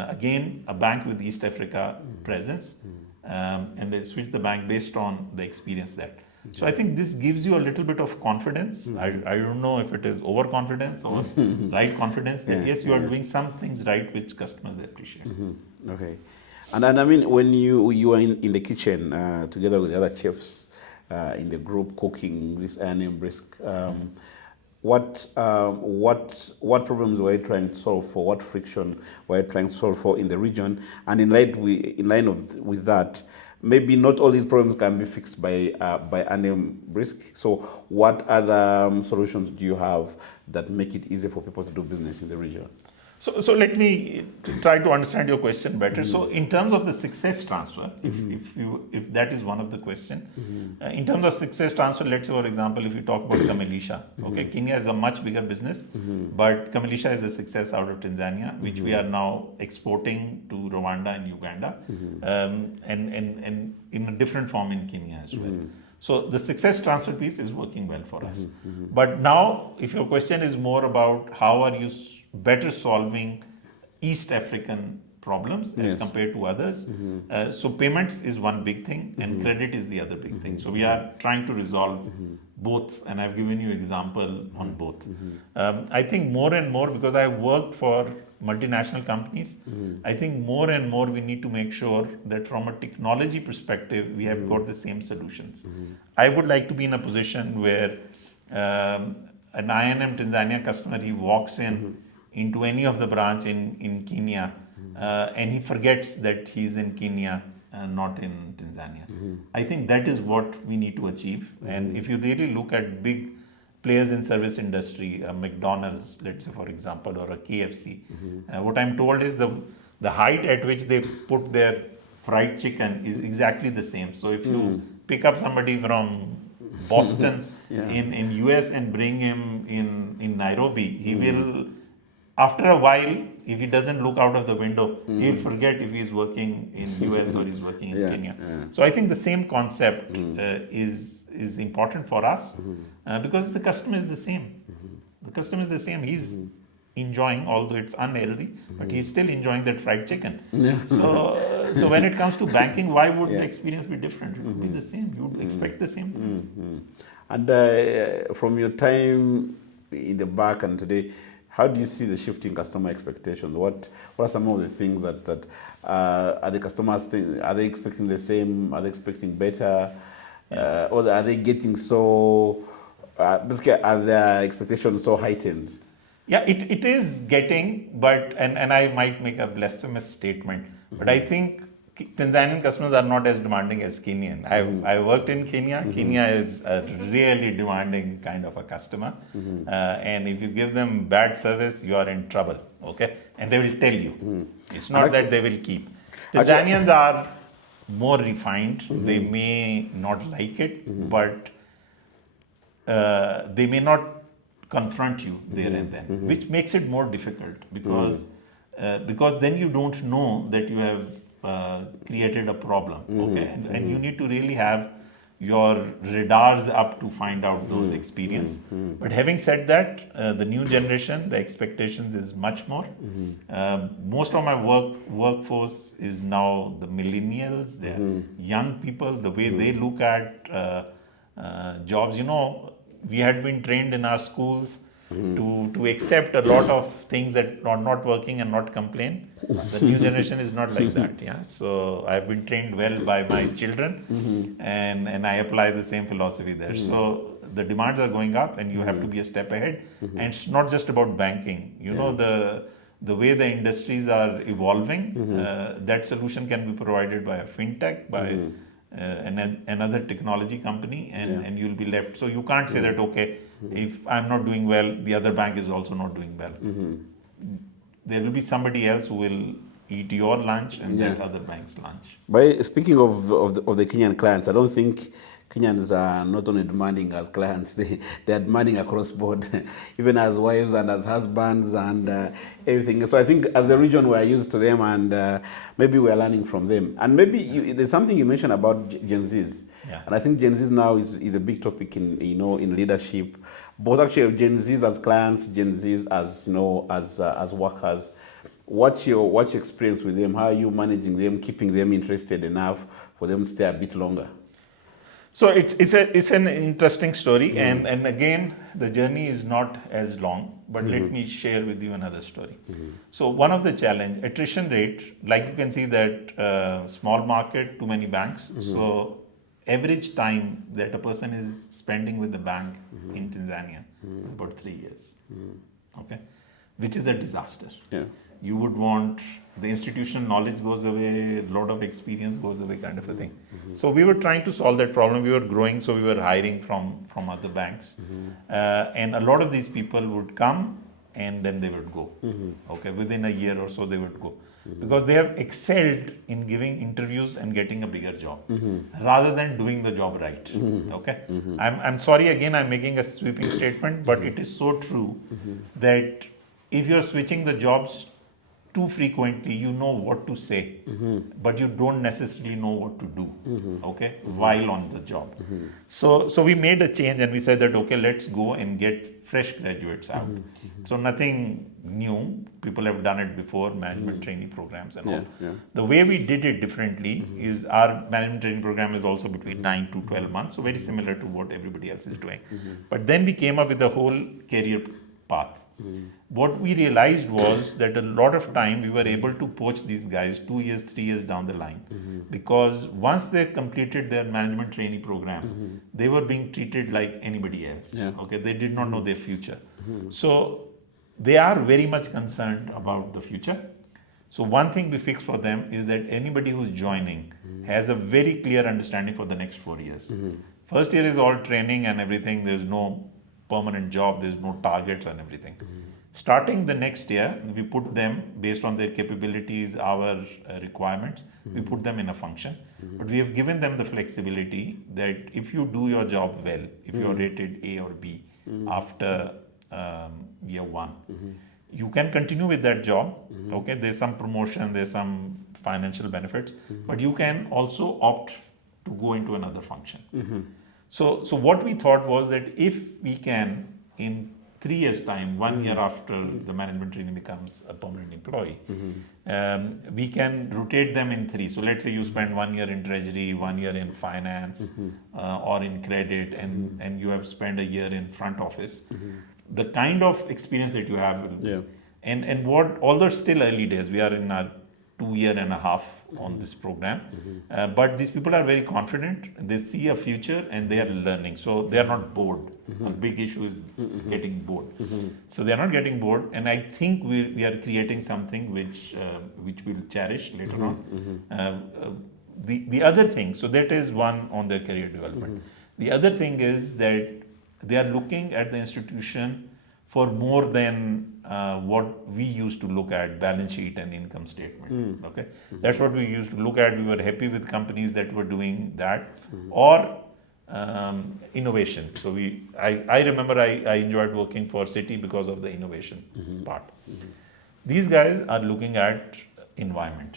Again, a bank with East Africa presence. And they switched the bank based on the experience there. So I think this gives you a little bit of confidence. I don't know if it is overconfidence or right confidence that yes, you are doing some things right which customers appreciate. Okay. And I mean, when you are in the kitchen together with the other chefs in the group cooking this I&M Brisk, what problems were you trying to solve for? What friction were you trying to solve for in the region? And in line with that, maybe not all these problems can be fixed by I&M Brisk. So what other solutions do you have that make it easier for people to do business in the region? So let me try to understand your question better. So in terms of the success transfer, if that is one of the question, in terms of success transfer, let's say for example, if you talk about Camelisha, okay, Kenya is a much bigger business, but Camelisha is a success out of Tanzania, which we are now exporting to Rwanda and Uganda, and in a different form in Kenya as well. So the success transfer piece is working well for us. But now, if your question is more about how are you better solving East African problems as compared to others, so payments is one big thing and credit is the other big thing. So we are trying to resolve both, and I've given you example on both. I think more and more, because I worked for multinational companies, I think more and more we need to make sure that from a technology perspective, we have got the same solutions. I would like to be in a position where an I&M Tanzania customer, he walks into any of the branch in Kenya, and he forgets that he's in Kenya and not in Tanzania. I think that is what we need to achieve. And if you really look at big players in service industry, a McDonald's, let's say for example, or a KFC, what I'm told is the height at which they put their fried chicken is exactly the same. So if you pick up somebody from Boston in US and bring him in Nairobi, he will, after a while, if he doesn't look out of the window, he'll forget if he's working in US or he's working in Kenya. So I think the same concept is important for us because the customer is the same. The customer is the same. He's enjoying, although it's unhealthy, but he's still enjoying that fried chicken. So when it comes to banking, why would the experience be different? It would be the same. You would expect the same thing. And from your time in the back and today, how do you see the shifting customer expectations? What are some of the things that are the customers are they expecting the same? Are they expecting better? Or are they getting so basically are their expectations so heightened? Yeah, it is getting, but and I might make a blasphemous statement, but I think Tanzanian customers are not as demanding as Kenyan. I worked in Kenya. Kenya is a really demanding kind of a customer, and if you give them bad service, you are in trouble. Okay, and they will tell you. It's not that they will keep. Tanzanians are more refined. They may not like it, but they may not confront you there and then, which makes it more difficult because then you don't know that you have created a problem, okay, and you need to really have your radars up to find out those experience. But having said that, the new generation, the expectations is much more. Most of my workforce is now the millennials, the young people, the way they look at jobs. You know, we had been trained in our schools to accept a lot of things that are not working and not complain. The new generation is not like that. Yeah, so I've been trained well by my children, and I apply the same philosophy there. So the demands are going up, and you have to be a step ahead. And it's not just about banking. You know, the way the industries are evolving, that solution can be provided by a fintech, by another technology company, and you'll be left. So you can't say that, okay, if I'm not doing well, the other bank is also not doing well. There will be somebody else who will eat your lunch and that other bank's lunch. By speaking of the Kenyan clients, I don't think Kenyans are not only demanding as clients, they are demanding across board, even as wives and as husbands and everything. So I think as a region we are used to them, and maybe we are learning from them. And maybe there's something you mentioned about Gen Zs. And I think Gen Zs now is a big topic in leadership, both actually Gen Zs as clients, Gen Zs as workers. What's your experience with them? How are you managing them, keeping them interested enough for them to stay a bit longer? So it's an interesting story, and again the journey is not as long, but let me share with you another story. So one of the challenge, attrition rate, like you can see that small market, too many banks. So average time that a person is spending with the bank in Tanzania is about 3 years. Okay, which is a disaster. You would want the institutional knowledge goes away, a lot of experience goes away, kind of a thing. So we were trying to solve that problem. We were growing, so we were hiring from other banks, and a lot of these people would come and then they would go. Okay, within a year or so they would go. Because they have excelled in giving interviews and getting a bigger job rather than doing the job right. Okay, I'm sorry again, I'm making a sweeping statement, but it is so true that if you're switching the jobs too frequently, you know what to say, but you don't necessarily know what to do, okay, while on the job. So we made a change and we said that, okay, let's go and get fresh graduates out. So nothing new, people have done it before, management trainee programs and all. The way we did it differently is our management training program is also between 9 to 12 months, so very similar to what everybody else is doing. But then we came up with the whole career path. What we realized was that a lot of time we were able to poach these guys 2 years, 3 years down the line, because once they completed their management trainee program, they were being treated like anybody else. Okay, they did not know their future. So they are very much concerned about the future. So one thing we fixed for them is that anybody who's joining has a very clear understanding for the next 4 years. First year is all training and everything. There's no permanent job, there's no targets and everything. Starting the next year, we put them based on their capabilities, our requirements, we put them in a function. But we have given them the flexibility that if you do your job well, if you are rated A or B after year one, you can continue with that job. Okay, there's some promotion, there's some financial benefits, but you can also opt to go into another function. So what we thought was that if we can, in 3 years' time, 1 year after the management trainee becomes a permanent employee, we can rotate them in 3. So let's say you spend 1 year in treasury, 1 year in finance or in credit, and you have spent a year in front office. The kind of experience that you have will and what, although it's still early days, we are in our 2.5 years on this program, but these people are very confident, they see a future and they are learning, so they are not bored. A big issue is getting bored. So they are not getting bored, and I think we are creating something which we'll cherish later on. The other thing, so that is one on their career development. The other thing is that they are looking at the institution for more than what we used to look at, balance sheet and income statement. Okay, that's what we used to look at. We were happy with companies that were doing that, or innovation. So I remember I enjoyed working for Citi because of the innovation part. These guys are looking at environment.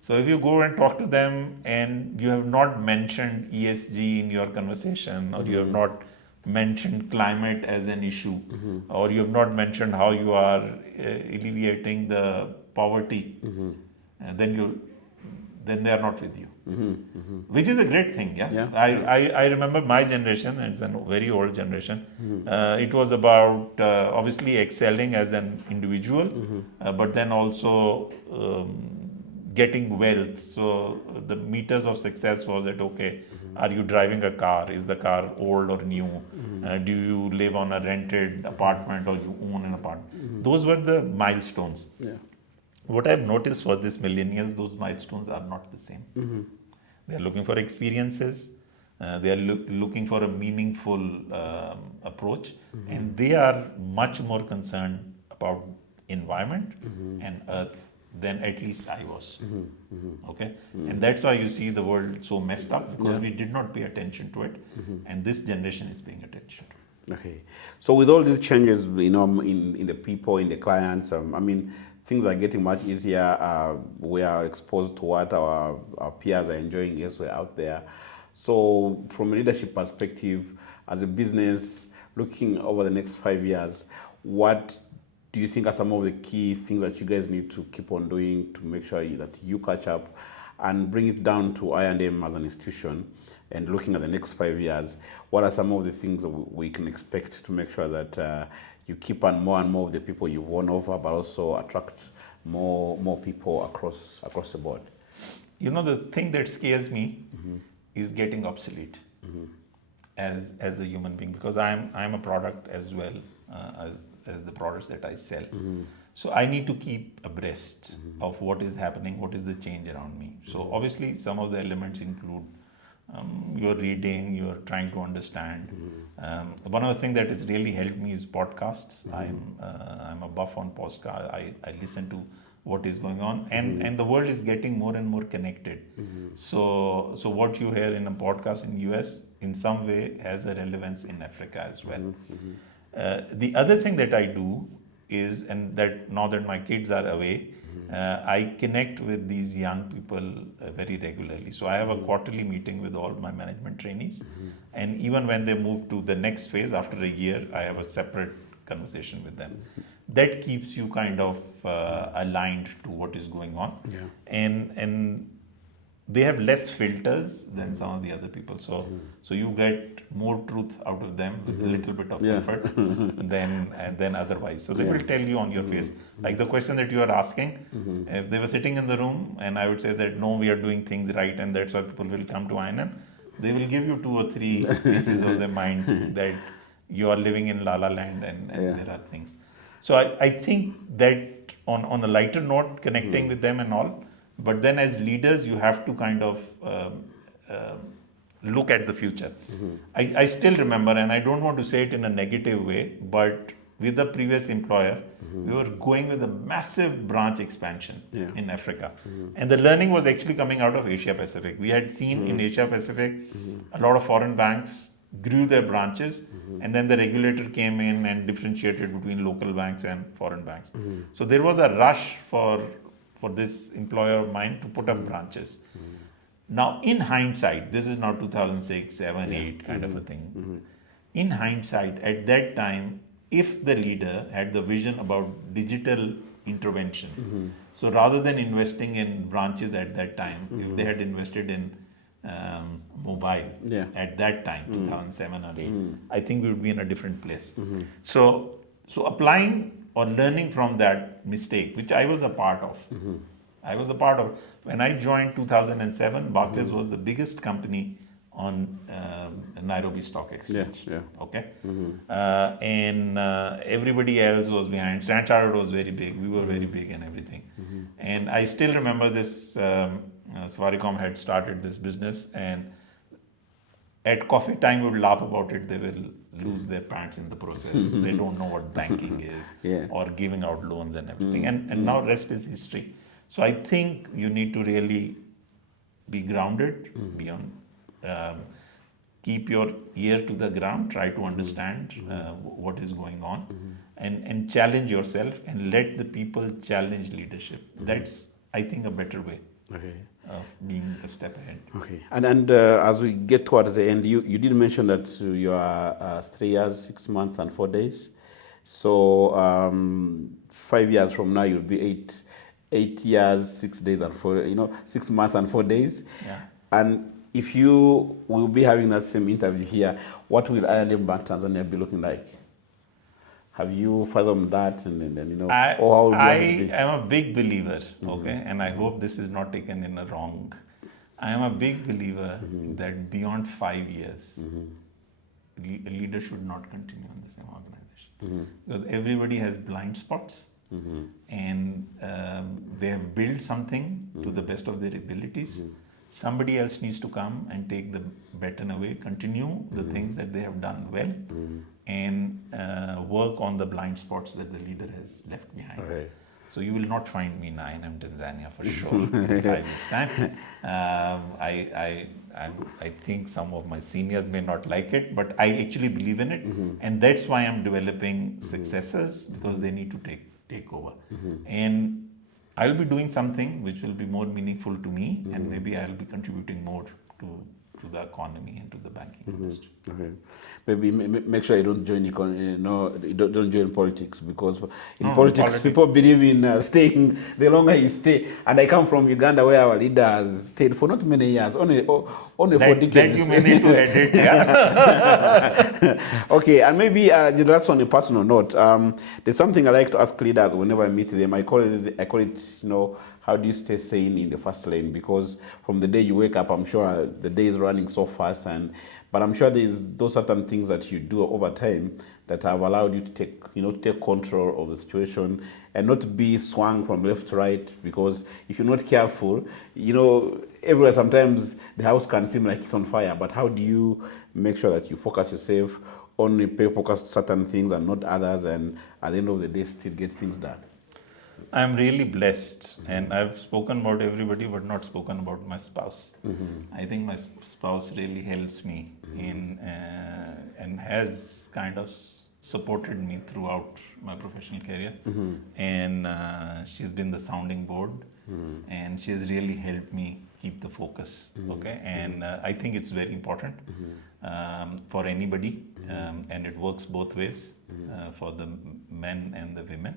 So if you go and talk to them and you have not mentioned ESG in your conversation, or you have not mentioned climate as an issue, or you have not mentioned how you are alleviating the poverty, then they are not with you, which is a great thing. I remember my generation, it's a very old generation, it was about obviously excelling as an individual, but then also getting wealth. So the meters of success was that, okay, are you driving a car? Is the car old or new? Do you live on a rented apartment or you own an apartment? Those were the milestones. What I've noticed for these millennials, those milestones are not the same. They are looking for experiences. They are looking for a meaningful approach, and they are much more concerned about environment and earth than at least I was. Okay, and that's why you see the world so messed up, because we did not pay attention to it, and this generation is paying attention to it. Okay, so with all these changes, in the people, in the clients, I mean, things are getting much easier. We are exposed to what our peers are enjoying elsewhere out there. So from a leadership perspective, as a business, looking over the next 5 years, what do you think are some of the key things that you guys need to keep on doing to make sure that you catch up and bring it down to I&M as an institution? And looking at the next 5 years, what are some of the things that we can expect to make sure that you keep on more and more of the people you've won over, but also attract more people across the board? You know, the thing that scares me is getting obsolete as a human being, because I'm a product as well as the products that I sell. So I need to keep abreast of what is happening, what is the change around me. So obviously some of the elements include you're reading, you're trying to understand. One of the things that has really helped me is podcasts. I'm a buff on podcast. I listen to what is going on, and the world is getting more and more connected. So what you hear in a podcast in US in some way has a relevance in Africa as well. The other thing that I do is, and that now that my kids are away, I connect with these young people very regularly. So I have a quarterly meeting with all my management trainees, and even when they move to the next phase after a year, I have a separate conversation with them. That keeps you kind of aligned to what is going on, and they have less filters than some of the other people. So you get more truth out of them with a little bit of effort than otherwise. So they will tell you on your face. Like the question that you are asking, if they were sitting in the room and I would say that no, we are doing things right and that's why people will come to I&M, they will give you 2 or 3 pieces of their mind that you are living in La La Land and there are things. So I think that on a lighter note, connecting with them and all, but then as leaders, you have to kind of look at the future. I still remember, and I don't want to say it in a negative way, but with the previous employer, we were going with a massive branch expansion in Africa. And the learning was actually coming out of Asia Pacific. We had seen in Asia Pacific, a lot of foreign banks grew their branches, and then the regulator came in and differentiated between local banks and foreign banks. So there was a rush for this employer of mine to put up branches. Now, in hindsight, this is now 2006, 7, 8 kind of a thing. In hindsight, at that time, if the leader had the vision about digital intervention, so rather than investing in branches at that time, if they had invested in mobile at that time, 2007 or 8, I think we would be in a different place. So applying or learning from that mistake, which I was a part of. I was a part of. When I joined 2007, Barclays was the biggest company on Nairobi Stock Exchange. Okay, and everybody else was behind. Standard Chartered was very big. We were very big and everything. And I still remember this. Safaricom had started this business, and at coffee time we would laugh about it. They will lose their pants in the process. They don't know what banking is or giving out loans and everything. And now rest is history. So I think you need to really be grounded, be on, keep your ear to the ground, try to understand what is going on, and challenge yourself and let the people challenge leadership. That's, I think, a better way. Of being a step ahead. Okay, and as we get towards the end, you did mention that you are 3 years, 6 months, and 4 days. So 5 years from now, you'll be 8 years, 6 days, and 6 months and 4 days. And if you will be having that same interview here, what will I&M Bank Tanzania be looking like? Have you fathomed that, or how would I am a big believer, okay, and I hope this is not taken in a wrong. I am a big believer that beyond 5 years, a leader should not continue in the same organization because everybody has blind spots, and they have built something to the best of their abilities. Somebody else needs to come and take the baton away, continue the things that they have done well, and work on the blind spots that the leader has left behind. So you will not find me in I&M Tanzania for sure in 5 years' time. I think some of my seniors may not like it, but I actually believe in it, and that's why I'm developing successors, because they need to take over. And I'll be doing something which will be more meaningful to me, and maybe I'll be contributing more to the economy and to the banking industry. Okay, maybe make sure you don't join don't join politics, because in politics people believe in staying the longer you stay. And I come from Uganda, where our leaders stayed for not many years, only for decades. That you may need to edit, yeah. Okay, and maybe just on a personal note, there's something I like to ask leaders whenever I meet them. I call it, how do you stay sane in the fast lane? Because from the day you wake up, I'm sure the day is running so fast, and But I'm sure there's those certain things that you do over time that have allowed you to take control of the situation and not be swung from left to right, because if you're not careful, everywhere sometimes the house can seem like it's on fire. But how do you make sure that you focus yourself, only pay focus to certain things and not others, and at the end of the day still get things done? I'm really blessed, and I've spoken about everybody, but not spoken about my spouse. I think my spouse really helps me in and has kind of supported me throughout my professional career, and she's been the sounding board, and she's really helped me keep the focus. Okay, and I think it's very important for anybody, and it works both ways for the men and the women.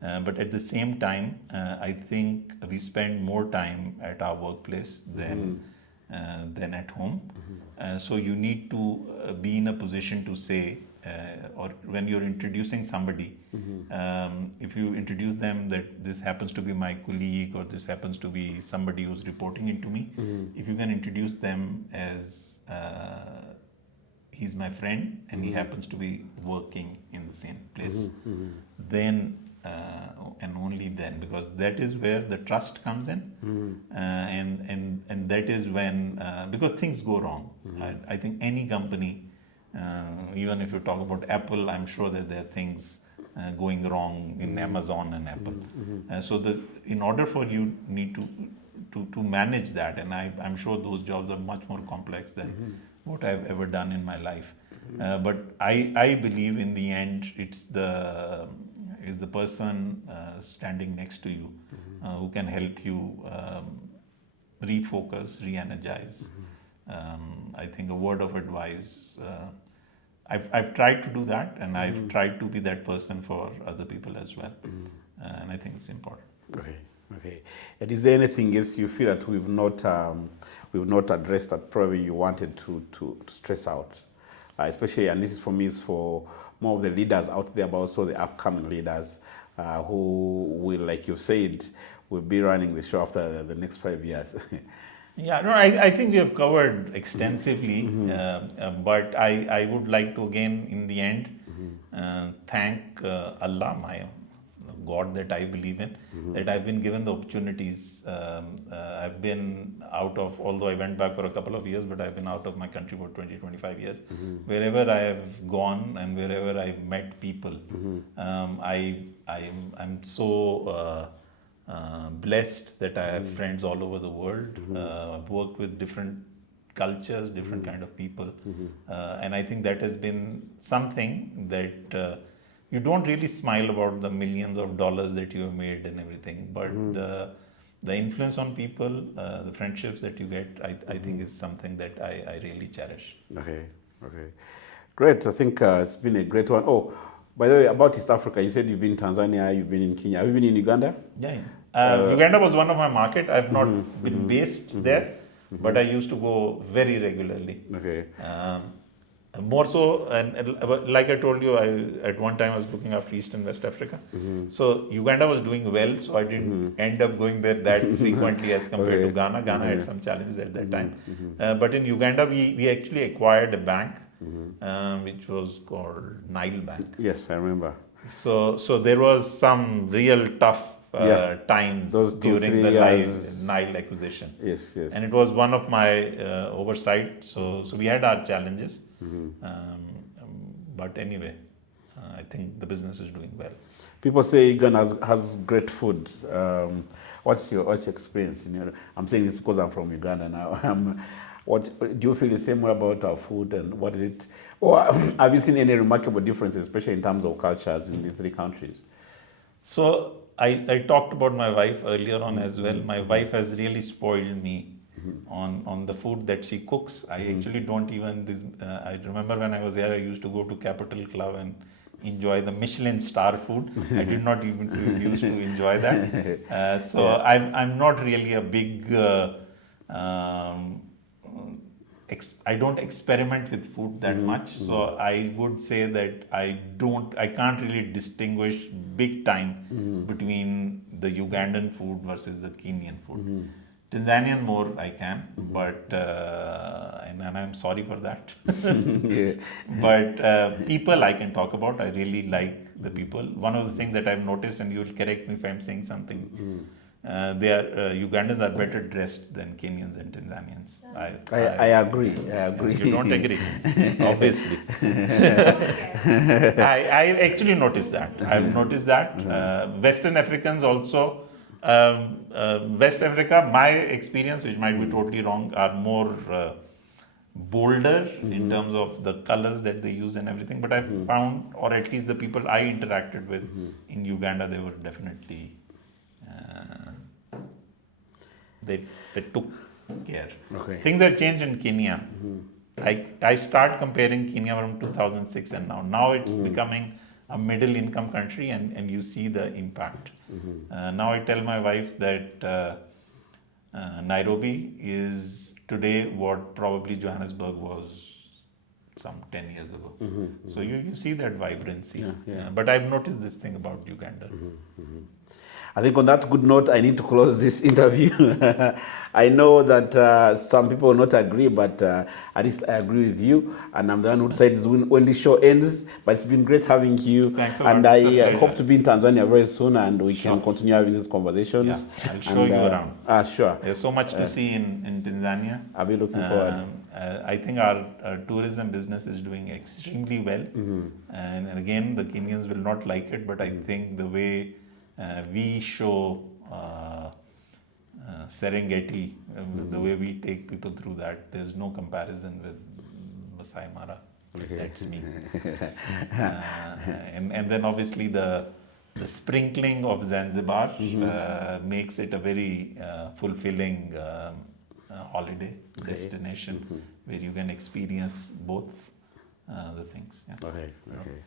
But at the same time, I think we spend more time at our workplace than at home. So you need to be in a position to say, or when you're introducing somebody, if you introduce them that this happens to be my colleague or this happens to be somebody who's reporting into me, if you can introduce them as he's my friend and he happens to be working in the same place, then and only then, because that is where the trust comes in, and that is when because things go wrong. I think any company, even if you talk about Apple, I'm sure that there are things going wrong in Amazon and Apple. So in order for you need to manage that, and I'm sure those jobs are much more complex than what I've ever done in my life. But I believe in the end it's the person standing next to you who can help you refocus, re-energize. I think a word of advice. I've tried to do that, and I've tried to be that person for other people as well, and I think it's important. Okay. And is there anything else you feel that we've not addressed that probably you wanted to stress out, especially, and this is for me, is for more of the leaders out there, but also the upcoming leaders who will, like you said, will be running the show after the next 5 years. Yeah, no, I think we have covered extensively, but I would like to again, in the end, thank Allah, my God that I believe in, that I've been given the opportunities. I've been out of, although I went back for a couple of years, but I've been out of my country for 20-25 years. Wherever I have gone and wherever I've met people, I'm so blessed that I have friends all over the world. I've worked with different cultures, different kind of people, and I think that has been something that you don't really smile about the millions of dollars that you have made and everything, but the influence on people, the friendships that you get, I think is something that I really cherish. Okay. Great. I think it's been a great one. Oh, by the way, about East Africa, you said you've been in Tanzania, you've been in Kenya. Have you been in Uganda? Yeah. Uganda was one of my market. I've not been based there, but I used to go very regularly. Okay. More so, and like I told you, at one time I was looking after East and West Africa. So Uganda was doing well, so I didn't end up going there that frequently as compared to Ghana. Ghana had some challenges at that time. But in Uganda, we actually acquired a bank, which was called Nile Bank. Yes, I remember. So there was some real tough times during the Nile acquisition. Yes. And it was one of my oversight. So we had our challenges. But anyway, I think the business is doing well. People say Ghana has great food. What's your experience? I'm saying this because I'm from Uganda now. What do you feel the same way about our food, and what is it? Or have you seen any remarkable differences, especially in terms of cultures in these three countries? So I talked about my wife earlier on as well. My wife has really spoiled me on the food that she cooks. I actually don't even I remember when I was there, I used to go to Capital Club and enjoy the Michelin star food. I did not even used to enjoy that. So I'm not really a big I don't experiment with food that much, so I would say that I can't really distinguish big time between the Ugandan food versus the Kenyan food. Tanzanian more I can, but and I'm sorry for that. Yeah. But people I can talk about. I really like the people. One of the things that I've noticed, and you'll correct me if I'm saying something, Ugandans are better dressed than Kenyans and Tanzanians. I agree. I agree. You don't agree, obviously. I actually noticed that. I've noticed that. Western Africans also, West Africa, my experience, which might be totally wrong, are more bolder in terms of the colors that they use and everything. But I found, or at least the people I interacted with in Uganda, they were definitely, they took care. Okay. Things have changed in Kenya. I start comparing Kenya from 2006 and now. Now it's becoming a middle income country, and you see the impact. Now I tell my wife that Nairobi is today what probably Johannesburg was some 10 years ago. So you see that vibrancy. Yeah. But I've noticed this thing about Uganda. I think on that good note, I need to close this interview. I know that some people will not agree, but at least I agree with you. And I'm the one who decides when this show ends. But it's been great having you. Thanks a lot. And It's a I pleasure. hope to be in Tanzania very soon, and we can continue having these conversations. Yeah, I'll show you around. Sure. There's so much to see in Tanzania. I'll be looking forward. I think our tourism business is doing extremely well. And again, the Kenyans will not like it, but I think the way we show Serengeti, the way we take people through that, there's no comparison with Masai Mara. That's me. And then obviously the sprinkling of Zanzibar makes it a very fulfilling holiday destination where you can experience both the things. Yeah. Okay.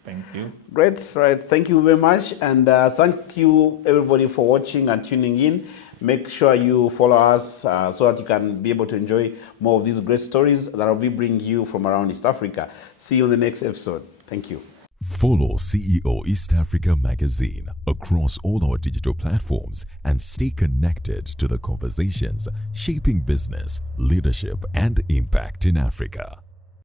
Thank you. Great. Right. Thank you very much. And thank you, everybody, for watching and tuning in. Make sure you follow us so that you can be able to enjoy more of these great stories that I'll be bringing you from around East Africa. See you in the next episode. Thank you. Follow CEO East Africa Magazine across all our digital platforms and stay connected to the conversations shaping business, leadership, and impact in Africa.